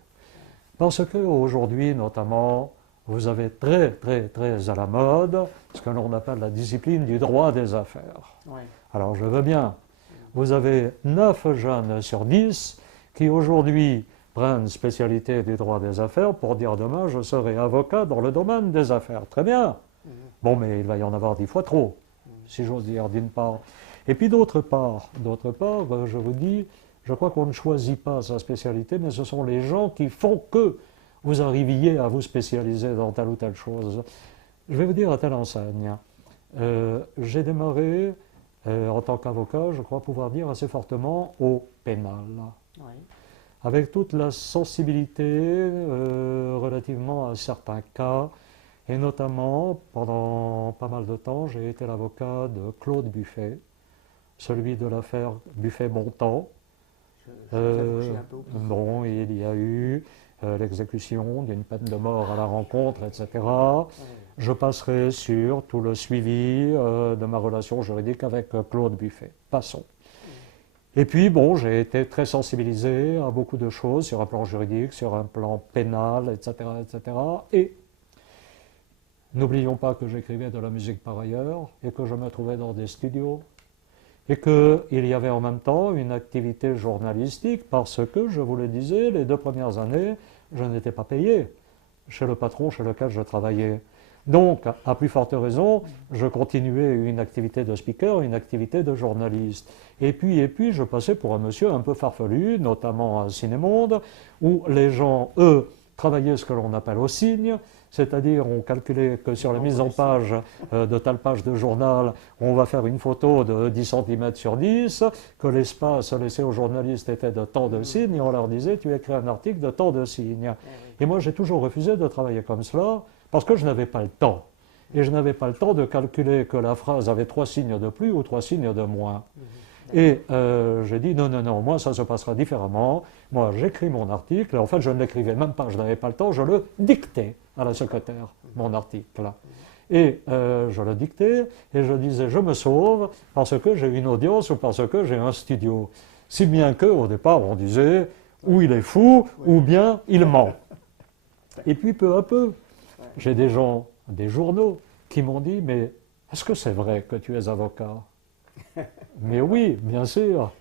Parce qu'aujourd'hui, notamment, vous avez très, très, très à la mode ce que l'on appelle la discipline du droit des affaires. Oui. Alors, je veux bien. Vous avez 9 jeunes sur 10 qui, aujourd'hui, prennent spécialité du droit des affaires pour dire demain, je serai avocat dans le domaine des affaires. Très bien. Bon, mais il va y en avoir 10 fois trop, si j'ose dire, d'une part. Et puis d'autre part, je vous dis, je crois qu'on ne choisit pas sa spécialité, mais ce sont les gens qui font que vous arriviez à vous spécialiser dans telle ou telle chose. Je vais vous dire à telle enseigne. J'ai démarré en tant qu'avocat, je crois pouvoir dire assez fortement, au pénal. Oui. Avec toute la sensibilité relativement à certains cas, et notamment, pendant pas mal de temps, j'ai été l'avocat de Claude Buffet, celui de l'affaire Buffet-Bontemps. Bon, il y a eu l'exécution d'une peine de mort à la rencontre, etc. Je passerai sur tout le suivi de ma relation juridique avec Claude Buffet. Passons. Et puis, bon, j'ai été très sensibilisé à beaucoup de choses sur un plan juridique, sur un plan pénal, etc., etc. Et n'oublions pas que j'écrivais de la musique par ailleurs et que je me trouvais dans des studios et qu'il y avait en même temps une activité journalistique parce que, je vous le disais, les 2 premières années, je n'étais pas payé chez le patron chez lequel je travaillais. Donc, à plus forte raison, je continuais une activité de speaker, une activité de journaliste. Et puis, je passais pour un monsieur un peu farfelu, notamment à Cinémonde, où les gens, eux, travaillaient ce que l'on appelle au signe, c'est-à-dire on calculait que sur la mise en page de telle page de journal, on va faire une photo de 10 cm sur 10, que l'espace laissé aux journalistes était de tant de signes, et on leur disait, tu écris un article de tant de signes. Et moi, j'ai toujours refusé de travailler comme cela, parce que je n'avais pas le temps. Et je n'avais pas le temps de calculer que la phrase avait 3 signes de plus ou 3 signes de moins. Et j'ai dit, non, moi, ça se passera différemment. Moi, j'écris mon article. En fait, je ne l'écrivais même pas, je n'avais pas le temps, je le dictais à la secrétaire, mon article. Et je le dictais, et je disais, je me sauve parce que j'ai une audience ou parce que j'ai un studio. Si bien qu'au départ, on disait ou il est fou, ou bien il ment. Et puis peu à peu, j'ai des gens, des journaux, qui m'ont dit, mais est-ce que c'est vrai que tu es avocat? Mais oui, bien sûr.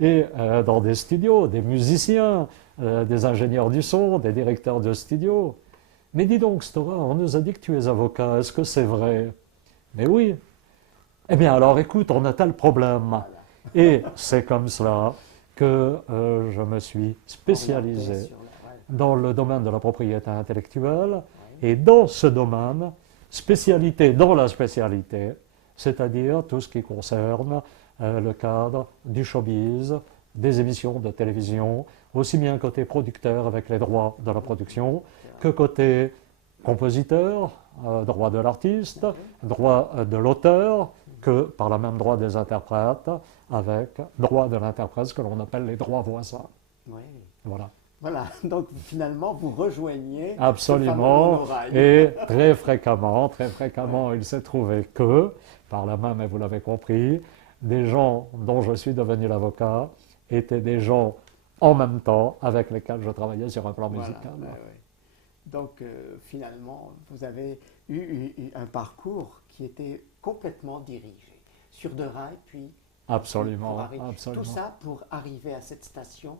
Et dans des studios, des musiciens, des ingénieurs du son, des directeurs de studio. Mais dis donc, Stora, on nous a dit que tu es avocat, est-ce que c'est vrai? Mais oui. Eh bien alors écoute, on a tel problème. Et c'est comme cela que je me suis spécialisé dans le domaine de la propriété intellectuelle. Et dans ce domaine, spécialité dans la spécialité, c'est-à-dire tout ce qui concerne le cadre du showbiz, des émissions de télévision, aussi bien côté producteur avec les droits de la production, que côté compositeur, droit de l'artiste, droit de l'auteur, que par la même droit des interprètes, avec droit de l'interprète, ce que l'on appelle les droits voisins. Oui. Voilà. Voilà, donc finalement vous rejoignez absolument, et très fréquemment, il s'est trouvé que, par la même, et vous l'avez compris, des gens dont je suis devenu l'avocat étaient des gens en même temps avec lesquels je travaillais sur un plan musical. Donc finalement, vous avez eu un parcours qui était complètement dirigé sur de rails, puis absolument. Tout ça pour arriver à cette station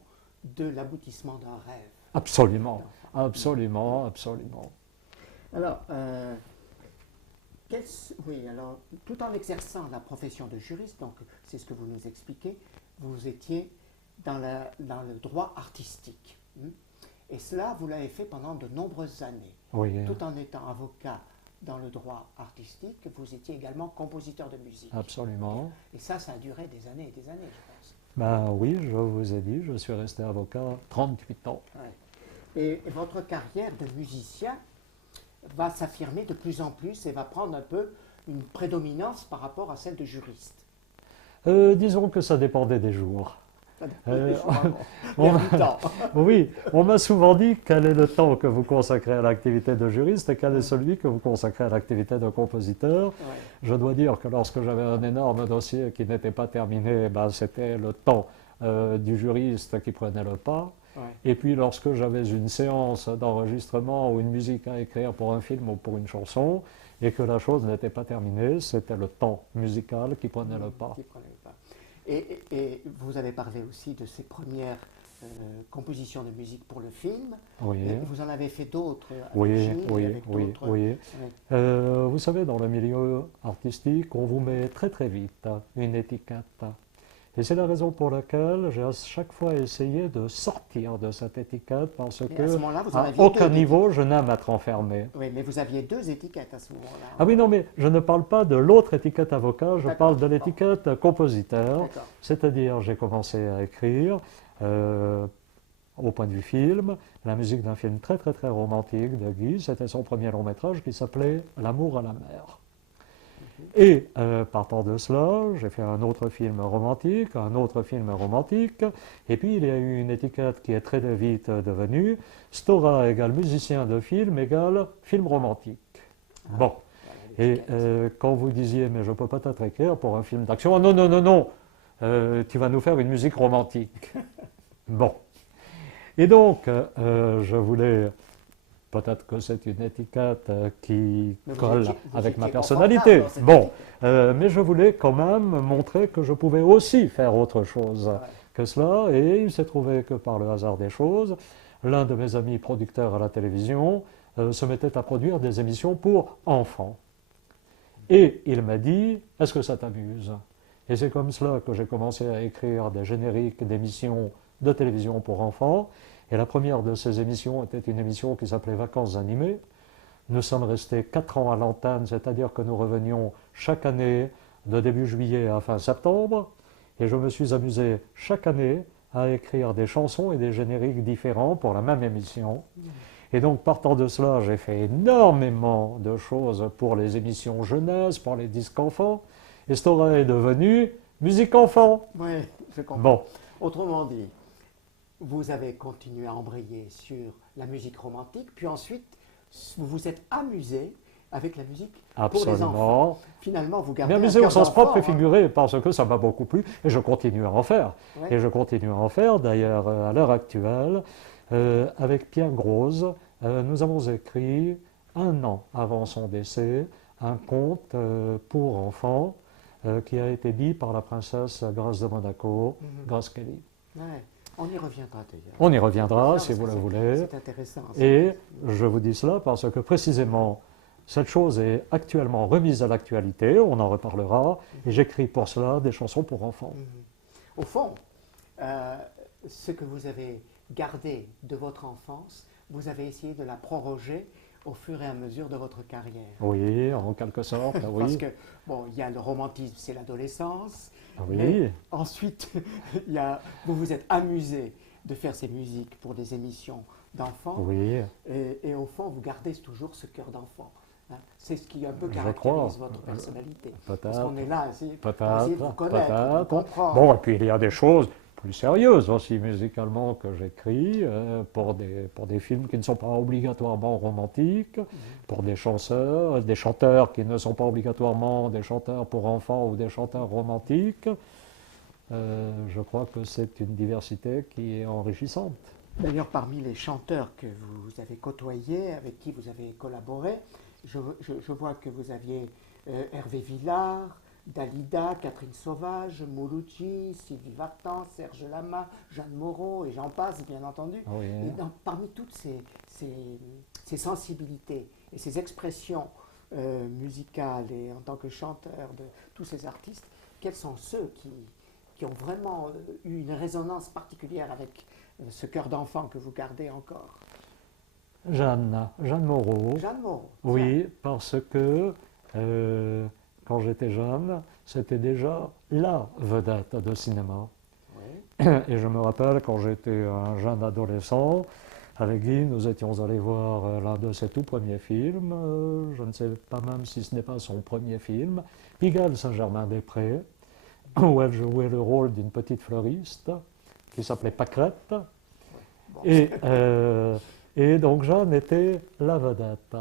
de l'aboutissement d'un rêve. Absolument. Alors, alors, tout en exerçant la profession de juriste, donc c'est ce que vous nous expliquez, vous étiez dans le droit artistique. Et cela, vous l'avez fait pendant de nombreuses années. Oui. Tout en étant avocat dans le droit artistique, vous étiez également compositeur de musique. Absolument. Et ça a duré des années et des années, je pense. Ben oui, je vous ai dit, je suis resté avocat 38 ans. Ouais. Et votre carrière de musicien va s'affirmer de plus en plus et va prendre un peu une prédominance par rapport à celle de juriste. Disons que ça dépendait des jours. Oui, on m'a souvent dit quel est le temps que vous consacrez à l'activité de juriste et quel est celui que vous consacrez à l'activité de compositeur. Ouais. Je dois dire que lorsque j'avais un énorme dossier qui n'était pas terminé, ben, c'était le temps du juriste qui prenait le pas. Ouais. Et puis lorsque j'avais une séance d'enregistrement ou une musique à écrire pour un film ou pour une chanson et que la chose n'était pas terminée, c'était le temps musical qui prenait le pas. Et vous avez parlé aussi de ces premières compositions de musique pour le film. Oui. Et vous en avez fait d'autres. Oui. Vous savez, dans le milieu artistique, on vous met très très vite une étiquette. Et c'est la raison pour laquelle j'ai à chaque fois essayé de sortir de cette étiquette parce que à aucun niveau je n'aime être enfermé. Oui, mais vous aviez deux étiquettes à ce moment-là. Ah oui, non, mais je ne parle pas de l'autre étiquette avocat, je parle de l'étiquette compositeur. C'est-à-dire, j'ai commencé à écrire au point de vue film, la musique d'un film très très très romantique de Guy. C'était son premier long métrage qui s'appelait L'amour à la mer. Et partant de cela, j'ai fait un autre film romantique, et puis il y a eu une étiquette qui est très vite devenue Stora égale musicien de film égale film romantique. Bon, et quand vous disiez, mais je ne peux pas t'écrire pour un film d'action, non, tu vas nous faire une musique romantique. Bon, et donc je voulais... Peut-être que c'est une étiquette qui colle avec ma personnalité. Bon, mais je voulais quand même montrer que je pouvais aussi faire autre chose que cela. Et il s'est trouvé que par le hasard des choses, l'un de mes amis producteurs à la télévision se mettait à produire des émissions pour enfants. Et il m'a dit, est-ce que ça t'amuse? Et c'est comme cela que j'ai commencé à écrire des génériques d'émissions de télévision pour enfants. Et la première de ces émissions était une émission qui s'appelait Vacances animées. Nous sommes restés 4 ans à l'antenne, c'est-à-dire que nous revenions chaque année de début juillet à fin septembre. Et je me suis amusé chaque année à écrire des chansons et des génériques différents pour la même émission. Et donc, partant de cela, j'ai fait énormément de choses pour les émissions jeunesse, pour les disques enfants. Et Stora est devenu musique enfant. Oui, je comprends. Bon. Autrement dit, vous avez continué à embrayer sur la musique romantique, puis ensuite, vous vous êtes amusé avec la musique pour les enfants. Absolument. Finalement, vous gardez un M'amuser au cœur sens propre et d'enfant, hein. figuré, parce que ça m'a beaucoup plu, et je continue à en faire. Ouais. Et je continue à en faire, d'ailleurs, à l'heure actuelle, avec Pierre Grosz, nous avons écrit, 1 an avant son décès, un conte pour enfants qui a été dit par la princesse Grace de Monaco, Grace Kelly. Ouais. On y reviendra d'ailleurs. On y reviendra, si Parce vous que le voulez. C'est intéressant. Et je vous dis cela parce que précisément, cette chose est actuellement remise à l'actualité, on en reparlera, et j'écris pour cela des chansons pour enfants. Au fond, ce que vous avez gardé de votre enfance, vous avez essayé de la proroger au fur et à mesure de votre carrière. Oui, en quelque sorte, oui. Parce que, bon, il y a le romantisme, c'est l'adolescence. Oui. Mais ensuite, vous vous êtes amusé de faire ces musiques pour des émissions d'enfants. Oui. Et au fond, vous gardez toujours ce cœur d'enfant. Hein. C'est ce qui un peu Je caractérise crois. votre personnalité. Peut-être. Parce qu'on est là pour essayer Peut-être, de vous connaître, de vous comprendre. Bon, et puis il y a des choses plus sérieuses aussi musicalement que j'écris pour des films qui ne sont pas obligatoirement romantiques, pour des chanteurs qui ne sont pas obligatoirement des chanteurs pour enfants ou des chanteurs romantiques. Je crois que c'est une diversité qui est enrichissante. D'ailleurs, parmi les chanteurs que vous avez côtoyés, avec qui vous avez collaboré, je vois que vous aviez Hervé Villard, Dalida, Catherine Sauvage, Mouloudji, Sylvie Vartan, Serge Lama, Jeanne Moreau, et j'en passe, bien entendu. Oui. Et parmi toutes ces sensibilités et ces expressions musicales et en tant que chanteur de tous ces artistes, quels sont ceux qui ont vraiment eu une résonance particulière avec ce cœur d'enfant que vous gardez encore? Jeanne Moreau. Jeanne Moreau. Oui, parce que quand j'étais jeune, c'était déjà la vedette de cinéma. Oui. Et je me rappelle quand j'étais un jeune adolescent, avec Guy, nous étions allés voir l'un de ses tout premiers films, je ne sais pas même si ce n'est pas son premier film, Pigalle Saint-Germain-des-Prés, où elle jouait le rôle d'une petite fleuriste qui s'appelait Pâquerette. Bon. Et donc Jeanne était la vedette.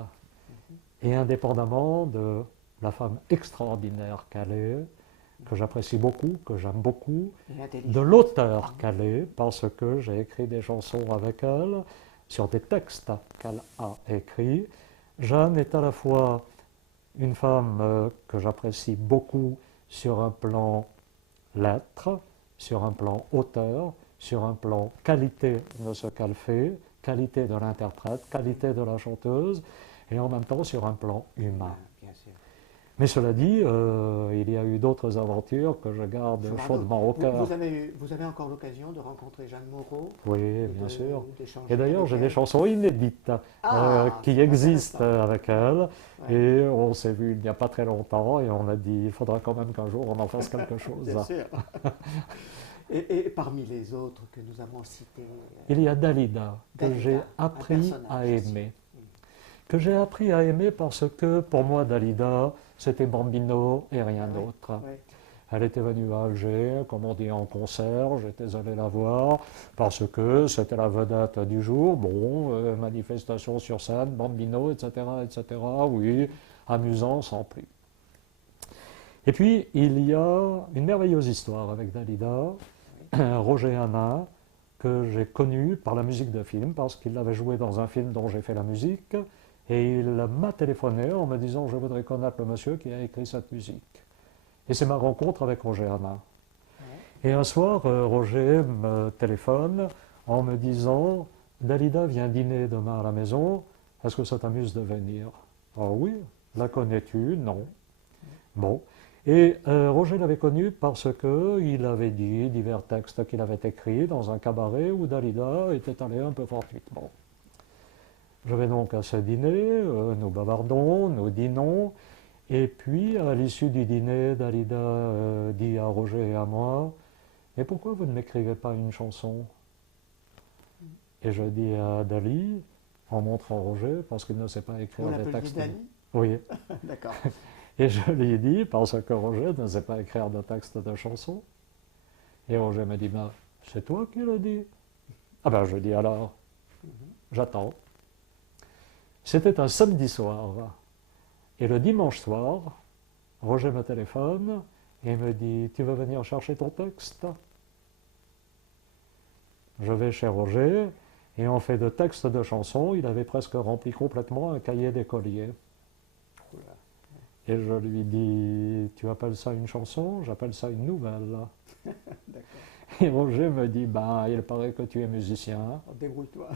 Et indépendamment de la femme extraordinaire qu'elle est, que j'apprécie beaucoup, que j'aime beaucoup, de l'auteur qu'elle est, parce que j'ai écrit des chansons avec elle, sur des textes qu'elle a écrits. Jeanne est à la fois une femme que j'apprécie beaucoup sur un plan lettres, sur un plan auteur, sur un plan qualité de ce qu'elle fait, qualité de l'interprète, qualité de la chanteuse, et en même temps sur un plan humain. Bien sûr. Mais cela dit, il y a eu d'autres aventures que je garde chaudement au cœur. Vous avez encore l'occasion de rencontrer Jeanne Moreau? Oui, bien sûr. d'échanger Et d'ailleurs, avec j'ai elle. des chansons inédites qui c'est existent intéressant. avec elle. Ouais. Et on s'est vu il n'y a pas très longtemps et on a dit il faudra quand même qu'un jour on en fasse quelque chose. Bien sûr. Et parmi les autres que nous avons cités, Il y a Dalida, que Dalida, j'ai un appris personnage à aussi. aimer. Que j'ai appris à aimer parce que pour moi, Dalida, c'était Bambino et rien Ouais, d'autre. ouais. Elle était venue à Alger, comme on dit, en concert. J'étais allé la voir parce que c'était la vedette du jour. Bon, manifestation sur scène, Bambino, etc., etc. Oui, amusant sans prix. Et puis, il y a une merveilleuse histoire avec Dalida, Roger Hanin, que j'ai connu par la musique de film, parce qu'il l'avait joué dans un film dont j'ai fait la musique, et il m'a téléphoné en me disant « Je voudrais connaître le monsieur qui a écrit cette musique ». Et c'est ma rencontre avec Roger Hanin. Et un soir, Roger me téléphone en me disant « Dalida vient dîner demain à la maison, est-ce que ça t'amuse de venir ?» « Ah oui, la connais-tu ?» « Non. » Bon. Et Roger l'avait connu parce qu'il avait dit divers textes qu'il avait écrits dans un cabaret où Dalida était allée un peu fortuitement. Je vais donc à ce dîner, nous bavardons, nous dînons, et puis à l'issue du dîner, Dalida dit à Roger et à moi « Mais pourquoi vous ne m'écrivez pas une chanson ?» Et je dis à Dali, en montrant Roger, parce qu'il ne sait pas écrire Vous des l'appeliez textes. Dali? Oui. D'accord. Et je lui ai dit, parce que Roger ne sait pas écrire de texte de chanson. Et Roger m'a dit, ben, c'est toi qui l'as dit. Ah ben, je dis alors, j'attends. C'était un samedi soir. Et le dimanche soir, Roger me téléphone et me dit « Tu veux venir chercher ton texte ?» Je vais chez Roger et on fait de textes de chansons. Il avait presque rempli complètement un cahier d'écolier. Et je lui dis « Tu appelles ça une chanson? J'appelle ça une nouvelle. » Et Roger me dit « Il paraît que tu es musicien. Débrouille-toi.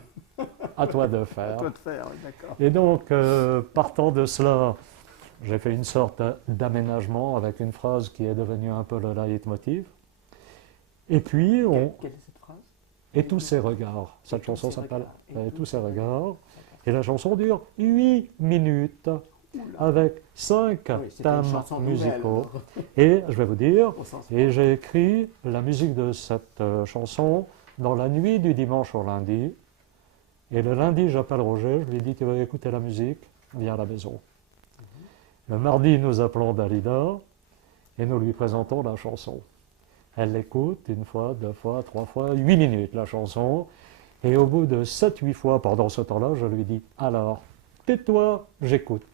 À toi de faire. » À toi de faire, oui, d'accord. Et donc, partant de cela, j'ai fait une sorte d'aménagement avec une phrase qui est devenue un peu le leitmotiv. Et puis, Quelle est cette phrase? Et tous ces regards. Cette chanson s'appelle Et tous ces regards. Et la chanson dure 8 minutes avec 5 thèmes musicaux. Et je vais vous dire, et j'ai écrit la musique de cette chanson dans la nuit du dimanche au lundi. Et le lundi, j'appelle Roger, je lui dis, tu veux écouter la musique? Viens à la maison. Le mardi, nous appelons Dalida et nous lui présentons la chanson. Elle l'écoute une fois, 2 fois, 3 fois, 8 minutes la chanson. Et au bout de 7-8 fois, pendant ce temps-là, je lui dis « Alors, tais-toi, j'écoute ».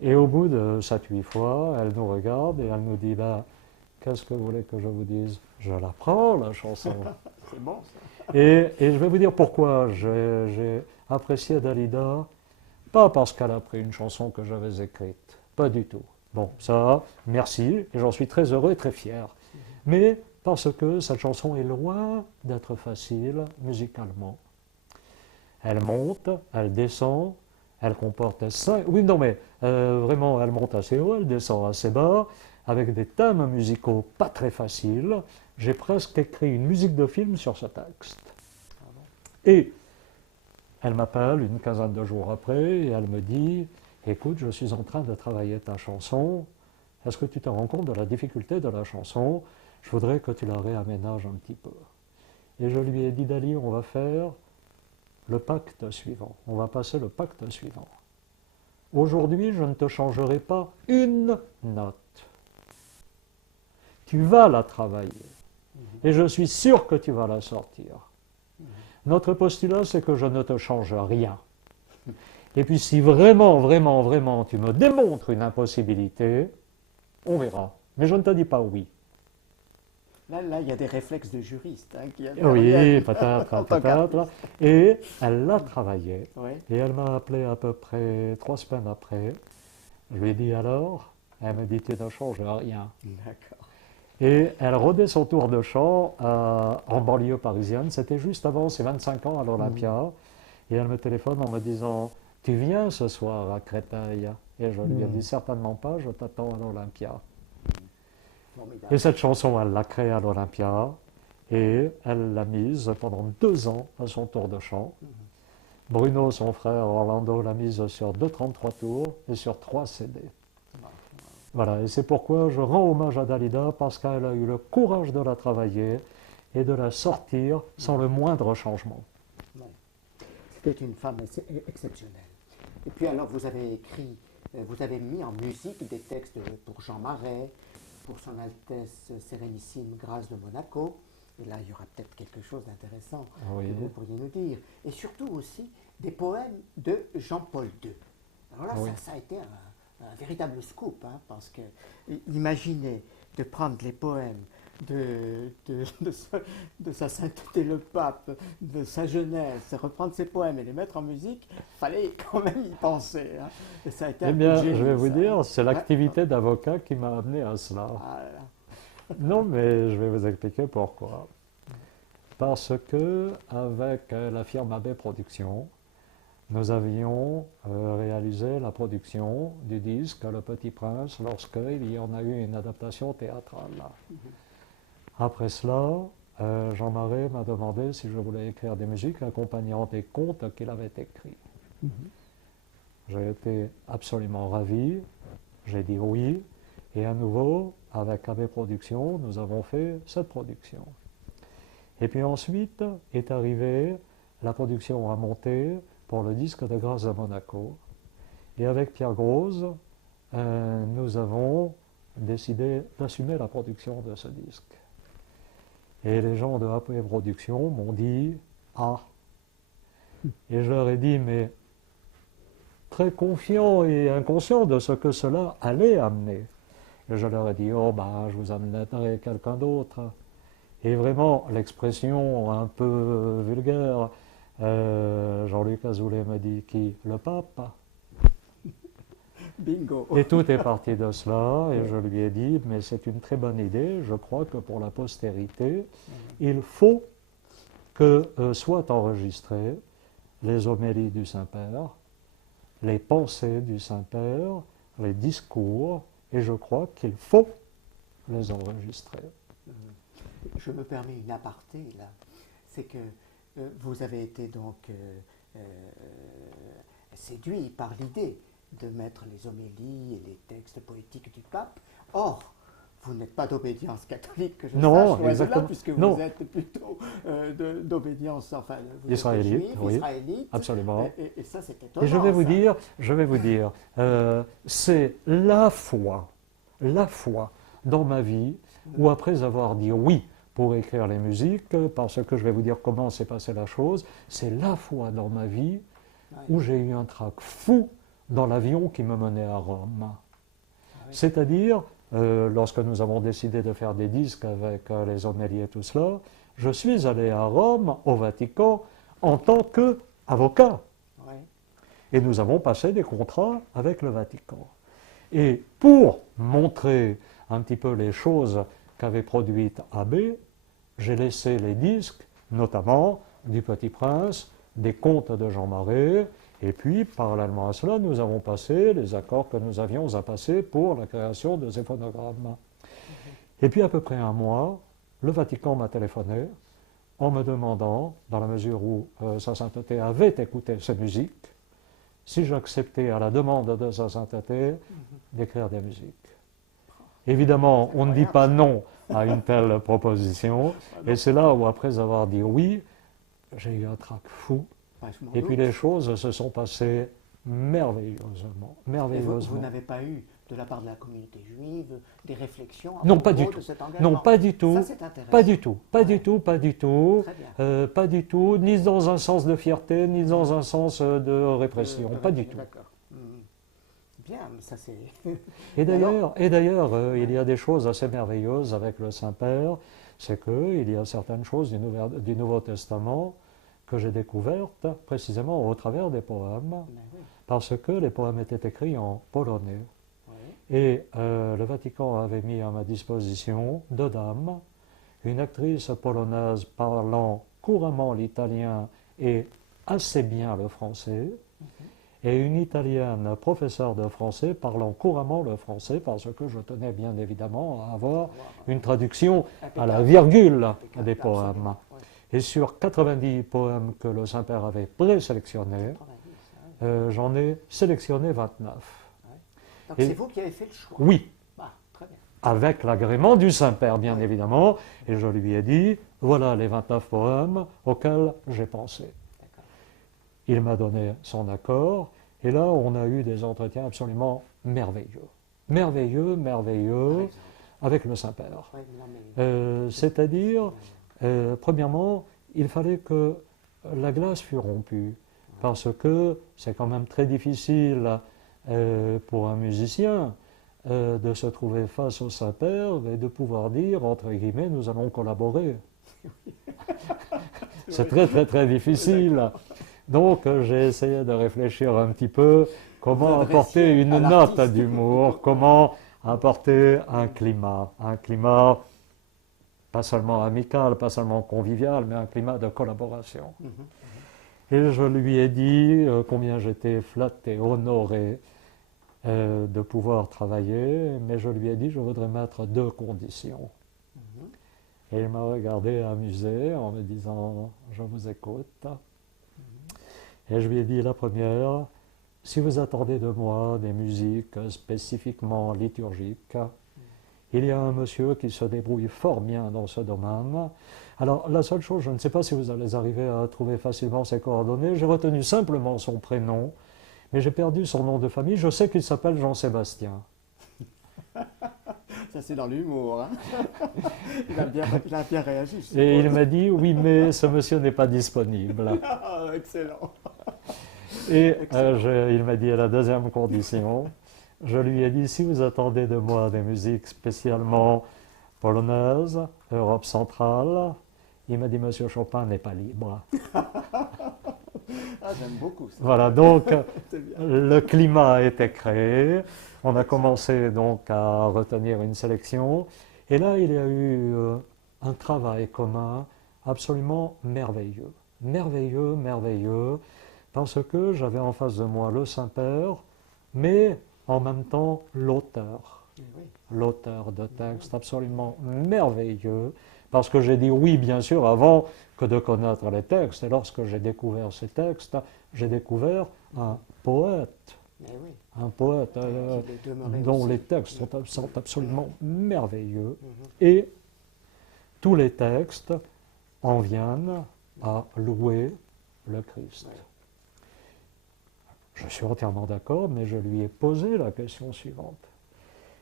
Et au bout de 7-8 fois, elle nous regarde et elle nous dit « Qu'est-ce que vous voulez que je vous dise? Je la prends, la chanson. » C'est bon, ça. Et je vais vous dire pourquoi j'ai apprécié Dalida, pas parce qu'elle a pris une chanson que j'avais écrite, pas du tout. Bon, ça, merci, et j'en suis très heureux et très fier. Mais parce que cette chanson est loin d'être facile musicalement. Elle monte, elle descend, elle comporte 5... Oui, non, mais vraiment, elle monte assez haut, elle descend assez bas, avec des thèmes musicaux pas très faciles. J'ai presque écrit une musique de film sur ce texte. Et elle m'appelle une quinzaine de jours après et elle me dit « Écoute, je suis en train de travailler ta chanson. Est-ce que tu te rends compte de la difficulté de la chanson? Je voudrais que tu la réaménages un petit peu. » Et je lui ai dit « Dali, on va faire le pacte suivant. On va passer le pacte suivant. Aujourd'hui, je ne te changerai pas une note. Tu vas la travailler. Et je suis sûr que tu vas la sortir. Notre postulat, c'est que je ne te change rien. Et puis si vraiment, vraiment, vraiment, tu me démontres une impossibilité, on verra. Mais je ne te dis pas oui. Là, il y a des réflexes de juriste. Hein, oui, peut-être. Et elle l'a travaillé. Oui. Et elle m'a appelé à peu près 3 semaines après. Je lui ai dit alors, elle me dit, tu ne changes rien. D'accord. Et elle rodait son tour de chant en banlieue parisienne. C'était juste avant ses 25 ans à l'Olympia. Et elle me téléphone en me disant, tu viens ce soir à Créteil? Et je lui ai dit, certainement pas, je t'attends à l'Olympia. Et cette chanson, elle l'a créée à l'Olympia et elle l'a mise pendant 2 ans à son tour de chant. Bruno, son frère Orlando, l'a mise sur 2,33 tours et sur 3 CD. Voilà, et c'est pourquoi je rends hommage à Dalida, parce qu'elle a eu le courage de la travailler et de la sortir sans le moindre changement. C'était une femme exceptionnelle. Et puis alors, vous avez écrit, vous avez mis en musique des textes pour Jean Marais, pour Son Altesse Sérénissime Grâce de Monaco. Et là, il y aura peut-être quelque chose d'intéressant que vous pourriez nous dire. Et surtout aussi des poèmes de Jean-Paul II. Alors là, ça a été un véritable scoop, hein, parce que imaginez de prendre les poèmes de sa sainteté le pape, de sa jeunesse, reprendre ses poèmes et les mettre en musique, il fallait quand même y penser. Hein. Et ça a été génie, je vais vous dire, c'est l'activité d'avocat qui m'a amené à cela. Non, mais je vais vous expliquer pourquoi. Parce que avec la firme AB Productions, nous avions réalisé la production du disque Le Petit Prince lorsqu'il y en a eu une adaptation théâtrale. Après cela, Jean Marais m'a demandé si je voulais écrire des musiques accompagnant des contes qu'il avait écrits. J'ai été absolument ravi, j'ai dit oui, et à nouveau, avec AB Productions, nous avons fait cette production. Et puis ensuite est arrivée la production à monter pour le disque de Grâce de Monaco. Et avec Pierre Grosz, nous avons décidé d'assumer la production de ce disque. Et les gens de AP Productions m'ont dit « Ah !» Et je leur ai dit « Mais très confiant et inconscient de ce que cela allait amener. Et je leur ai dit, oh ben, je vous amènerai quelqu'un d'autre. Et vraiment, l'expression un peu vulgaire, Jean-Luc Azoulay me dit, qui? Le pape? Bingo. Et tout est parti de cela, et je lui ai dit, mais c'est une très bonne idée, je crois que pour la postérité, il faut que soient enregistrées les homélies du Saint-Père, les pensées du Saint-Père, les discours, et je crois qu'il faut les enregistrer. Je me permets une aparté là, c'est que vous avez été donc séduit par l'idée de mettre les homélies et les textes poétiques du pape. Or, vous n'êtes pas d'obédience catholique, que je sache, exactement. Là, puisque vous êtes plutôt d'obédience vous israélite, êtes juif, oui, israélite. Absolument. Et ça, c'est étonnant. Et je vais vous dire, c'est la foi dans ma vie où après avoir dit oui pour écrire les musiques, parce que je vais vous dire comment s'est passée la chose, c'est la fois dans ma vie où j'ai eu un trac fou dans l'avion qui me menait à Rome. C'est-à-dire, lorsque nous avons décidé de faire des disques avec les homélies et tout cela, je suis allé à Rome, au Vatican, en tant qu'avocat. Et nous avons passé des contrats avec le Vatican. Et pour montrer un petit peu les choses qu'avait produites Abbé, j'ai laissé les disques, notamment du Petit Prince, des contes de Jean Marais, et puis, parallèlement à cela, nous avons passé les accords que nous avions à passer pour la création de ces phonogrammes. Et puis, à peu près un mois, le Vatican m'a téléphoné en me demandant, dans la mesure où Sa Sainteté avait écouté ces musiques, si j'acceptais à la demande de Sa Sainteté d'écrire des musiques. Évidemment, on ne dit pas non à une telle proposition, et c'est là où, après avoir dit oui, j'ai eu un trac fou. Et puis les choses se sont passées merveilleusement. Vous n'avez pas eu, de la part de la communauté juive, des réflexions à non, propos pas du de tout. cet engagement? Non, pas du tout. Ça, c'est intéressant. Pas du tout. Pas du tout. Pas du tout. Pas du tout. Ni dans un sens de fierté, ni dans un sens de répression. Pas du tout. D'accord. Bien, ça c'est... Et d'ailleurs, il y a des choses assez merveilleuses avec le Saint-Père. C'est qu'il y a certaines choses du Nouveau Testament que j'ai découvertes précisément au travers des poèmes, parce que les poèmes étaient écrits en polonais. Et le Vatican avait mis à ma disposition deux dames, une actrice polonaise parlant couramment l'italien et assez bien le français, et une italienne professeure de français parlant couramment le français, parce que je tenais bien évidemment à avoir une traduction à la virgule des poèmes. Et sur 90 poèmes que le Saint-Père avait présélectionnés, j'en ai sélectionné 29. Donc c'est vous qui avez fait le choix? Oui. Très bien. Avec l'agrément du Saint-Père, bien évidemment. Et je lui ai dit, voilà les 29 poèmes auxquels j'ai pensé. Il m'a donné son accord. Et là, on a eu des entretiens absolument merveilleux. Merveilleux, avec le Saint-Père. C'est-à-dire... premièrement, il fallait que la glace fût rompue, parce que c'est quand même très difficile pour un musicien de se trouver face au Saint-Père et de pouvoir dire, entre guillemets, nous allons collaborer. C'est très difficile. Donc j'ai essayé de réfléchir un petit peu comment apporter une note d'humour, comment apporter un climat pas seulement amical, pas seulement convivial, mais un climat de collaboration. Et je lui ai dit combien j'étais flatté, honoré de pouvoir travailler, mais je lui ai dit je voudrais mettre deux conditions. Et il m'a regardé amusé en me disant je vous écoute. Et je lui ai dit la première, si vous attendez de moi des musiques spécifiquement liturgiques, il y a un monsieur qui se débrouille fort bien dans ce domaine. Alors, la seule chose, je ne sais pas si vous allez arriver à trouver facilement ses coordonnées, j'ai retenu simplement son prénom, mais j'ai perdu son nom de famille. Je sais qu'il s'appelle Jean-Sébastien. Ça, c'est dans l'humour. Hein. Il a bien réagi. Et il m'a dit, oui, mais ce monsieur n'est pas disponible. Excellent. Et il m'a dit à la deuxième condition, je lui ai dit, si vous attendez de moi des musiques spécialement polonaises, Europe centrale, il m'a dit, Monsieur Chopin n'est pas libre. Ah, j'aime beaucoup ça. Voilà, donc C'est bien. le climat a été créé, on a commencé donc à retenir une sélection, et là il y a eu un travail commun absolument merveilleux. Merveilleux, merveilleux, parce que j'avais en face de moi le Saint-Père, mais en même temps l'auteur. Eh oui. L'auteur de textes absolument merveilleux, parce que j'ai dit oui, bien sûr, avant que de connaître les textes. Et lorsque j'ai découvert ces textes, j'ai découvert Eh oui. un poète Qu'il est demeuré dont aussi. les textes sont absolument merveilleux. Mhm. Et tous les textes en viennent à louer le Christ. Ouais. Je suis entièrement d'accord, mais je lui ai posé la question suivante.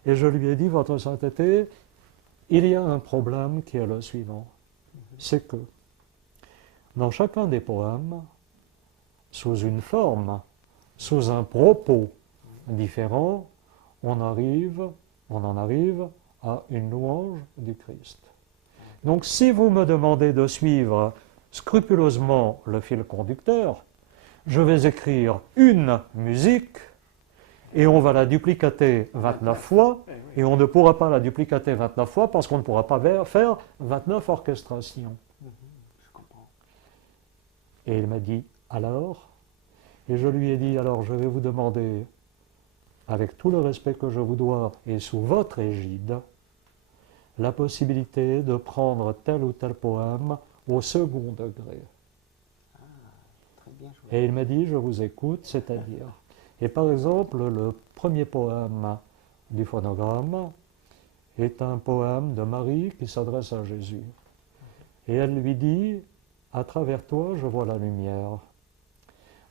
Et je lui ai dit, Votre Sainteté, il y a un problème qui est le suivant. C'est que dans chacun des poèmes, sous une forme, sous un propos différent, on en arrive à une louange du Christ. Donc si vous me demandez de suivre scrupuleusement le fil conducteur, je vais écrire une musique et on va la duplicater 29 fois Eh oui. et on ne pourra pas la duplicater 29 fois parce qu'on ne pourra pas faire 29 orchestrations. Je comprends. Et il m'a dit, alors? Et je lui ai dit, alors je vais vous demander, avec tout le respect que je vous dois et sous votre égide, la possibilité de prendre tel ou tel poème au second degré. Très bien joué. Et il m'a dit, je vous écoute, c'est-à-dire. Et par exemple, le premier poème du phonogramme est un poème de Marie qui s'adresse à Jésus. Et elle lui dit, à travers toi, je vois la lumière.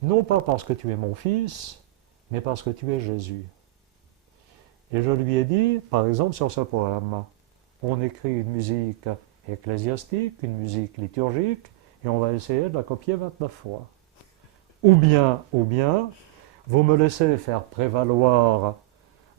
Non pas parce que tu es mon fils, mais parce que tu es Jésus. Et je lui ai dit, par exemple, sur ce poème, on écrit une musique ecclésiastique, une musique liturgique, et on va essayer de la copier 29 fois. Ou bien, vous me laissez faire prévaloir,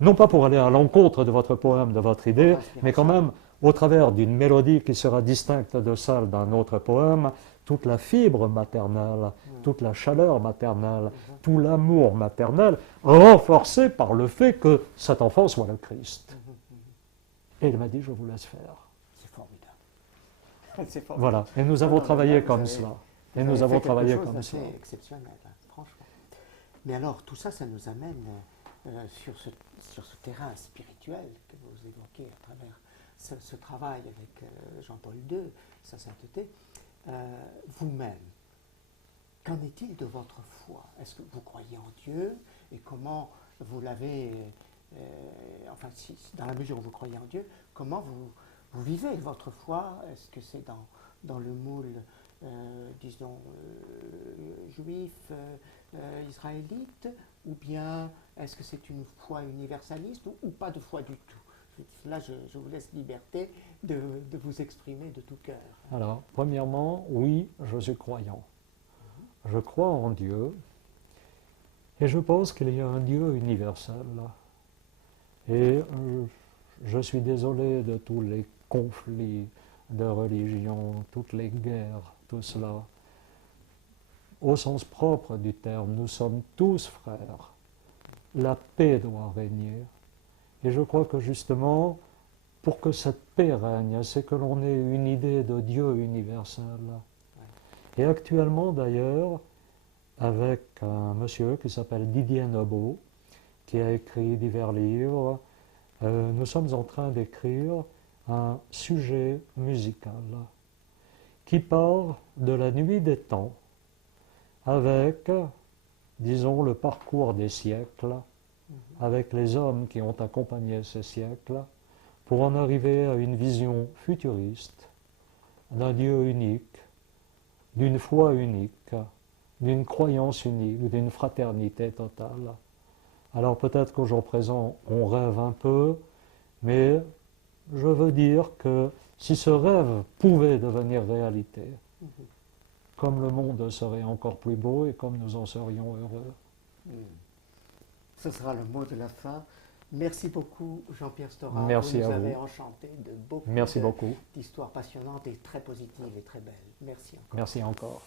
non pas pour aller à l'encontre de votre poème, de votre idée, mais quand même au travers d'une mélodie qui sera distincte de celle d'un autre poème, toute la fibre maternelle, toute la chaleur maternelle, tout l'amour maternel, renforcé par le fait que cet enfant soit le Christ. Et il m'a dit, je vous laisse faire. C'est formidable. C'est formidable. Voilà, et nous avons travaillé comme cela. Et nous avons travaillé comme ça. C'est exceptionnel, hein, franchement. Mais alors, tout ça, ça nous amène sur ce terrain spirituel que vous évoquez à travers ce travail avec Jean-Paul II, sa sainteté. Vous-même, qu'en est-il de votre foi? Est-ce que vous croyez en Dieu? Et comment vous l'avez, enfin, dans la mesure où vous croyez en Dieu, comment vous vivez votre foi? Est-ce que c'est dans le moule, disons, juif, israélite, ou bien est-ce que c'est une foi universaliste, ou pas de foi du tout? Là, je vous laisse liberté de vous exprimer de tout cœur. Alors, premièrement, oui, je suis croyant. Je crois en Dieu, et je pense qu'il y a un Dieu universel. Et je suis désolé de tous les conflits de religion, toutes les guerres, tout cela. Au sens propre du terme, nous sommes tous frères. La paix doit régner. Et je crois que justement, pour que cette paix règne, c'est que l'on ait une idée de Dieu universel. Et actuellement d'ailleurs, avec un monsieur qui s'appelle Didier Nebaud, qui a écrit divers livres, nous sommes en train d'écrire un sujet musical qui part de la nuit des temps, avec, disons, le parcours des siècles, avec les hommes qui ont accompagné ces siècles, pour en arriver à une vision futuriste d'un Dieu unique, d'une foi unique, d'une croyance unique, d'une fraternité totale. Alors peut-être qu'au jour présent, on rêve un peu, mais je veux dire que si ce rêve pouvait devenir réalité, comme le monde serait encore plus beau et comme nous en serions heureux. Ce sera le mot de la fin. Merci beaucoup, Jean-Pierre Stora. Merci vous nous à avez vous. enchanté de beaucoup Merci beaucoup. d'histoires passionnantes et très positives et très belles. Merci encore. Merci encore.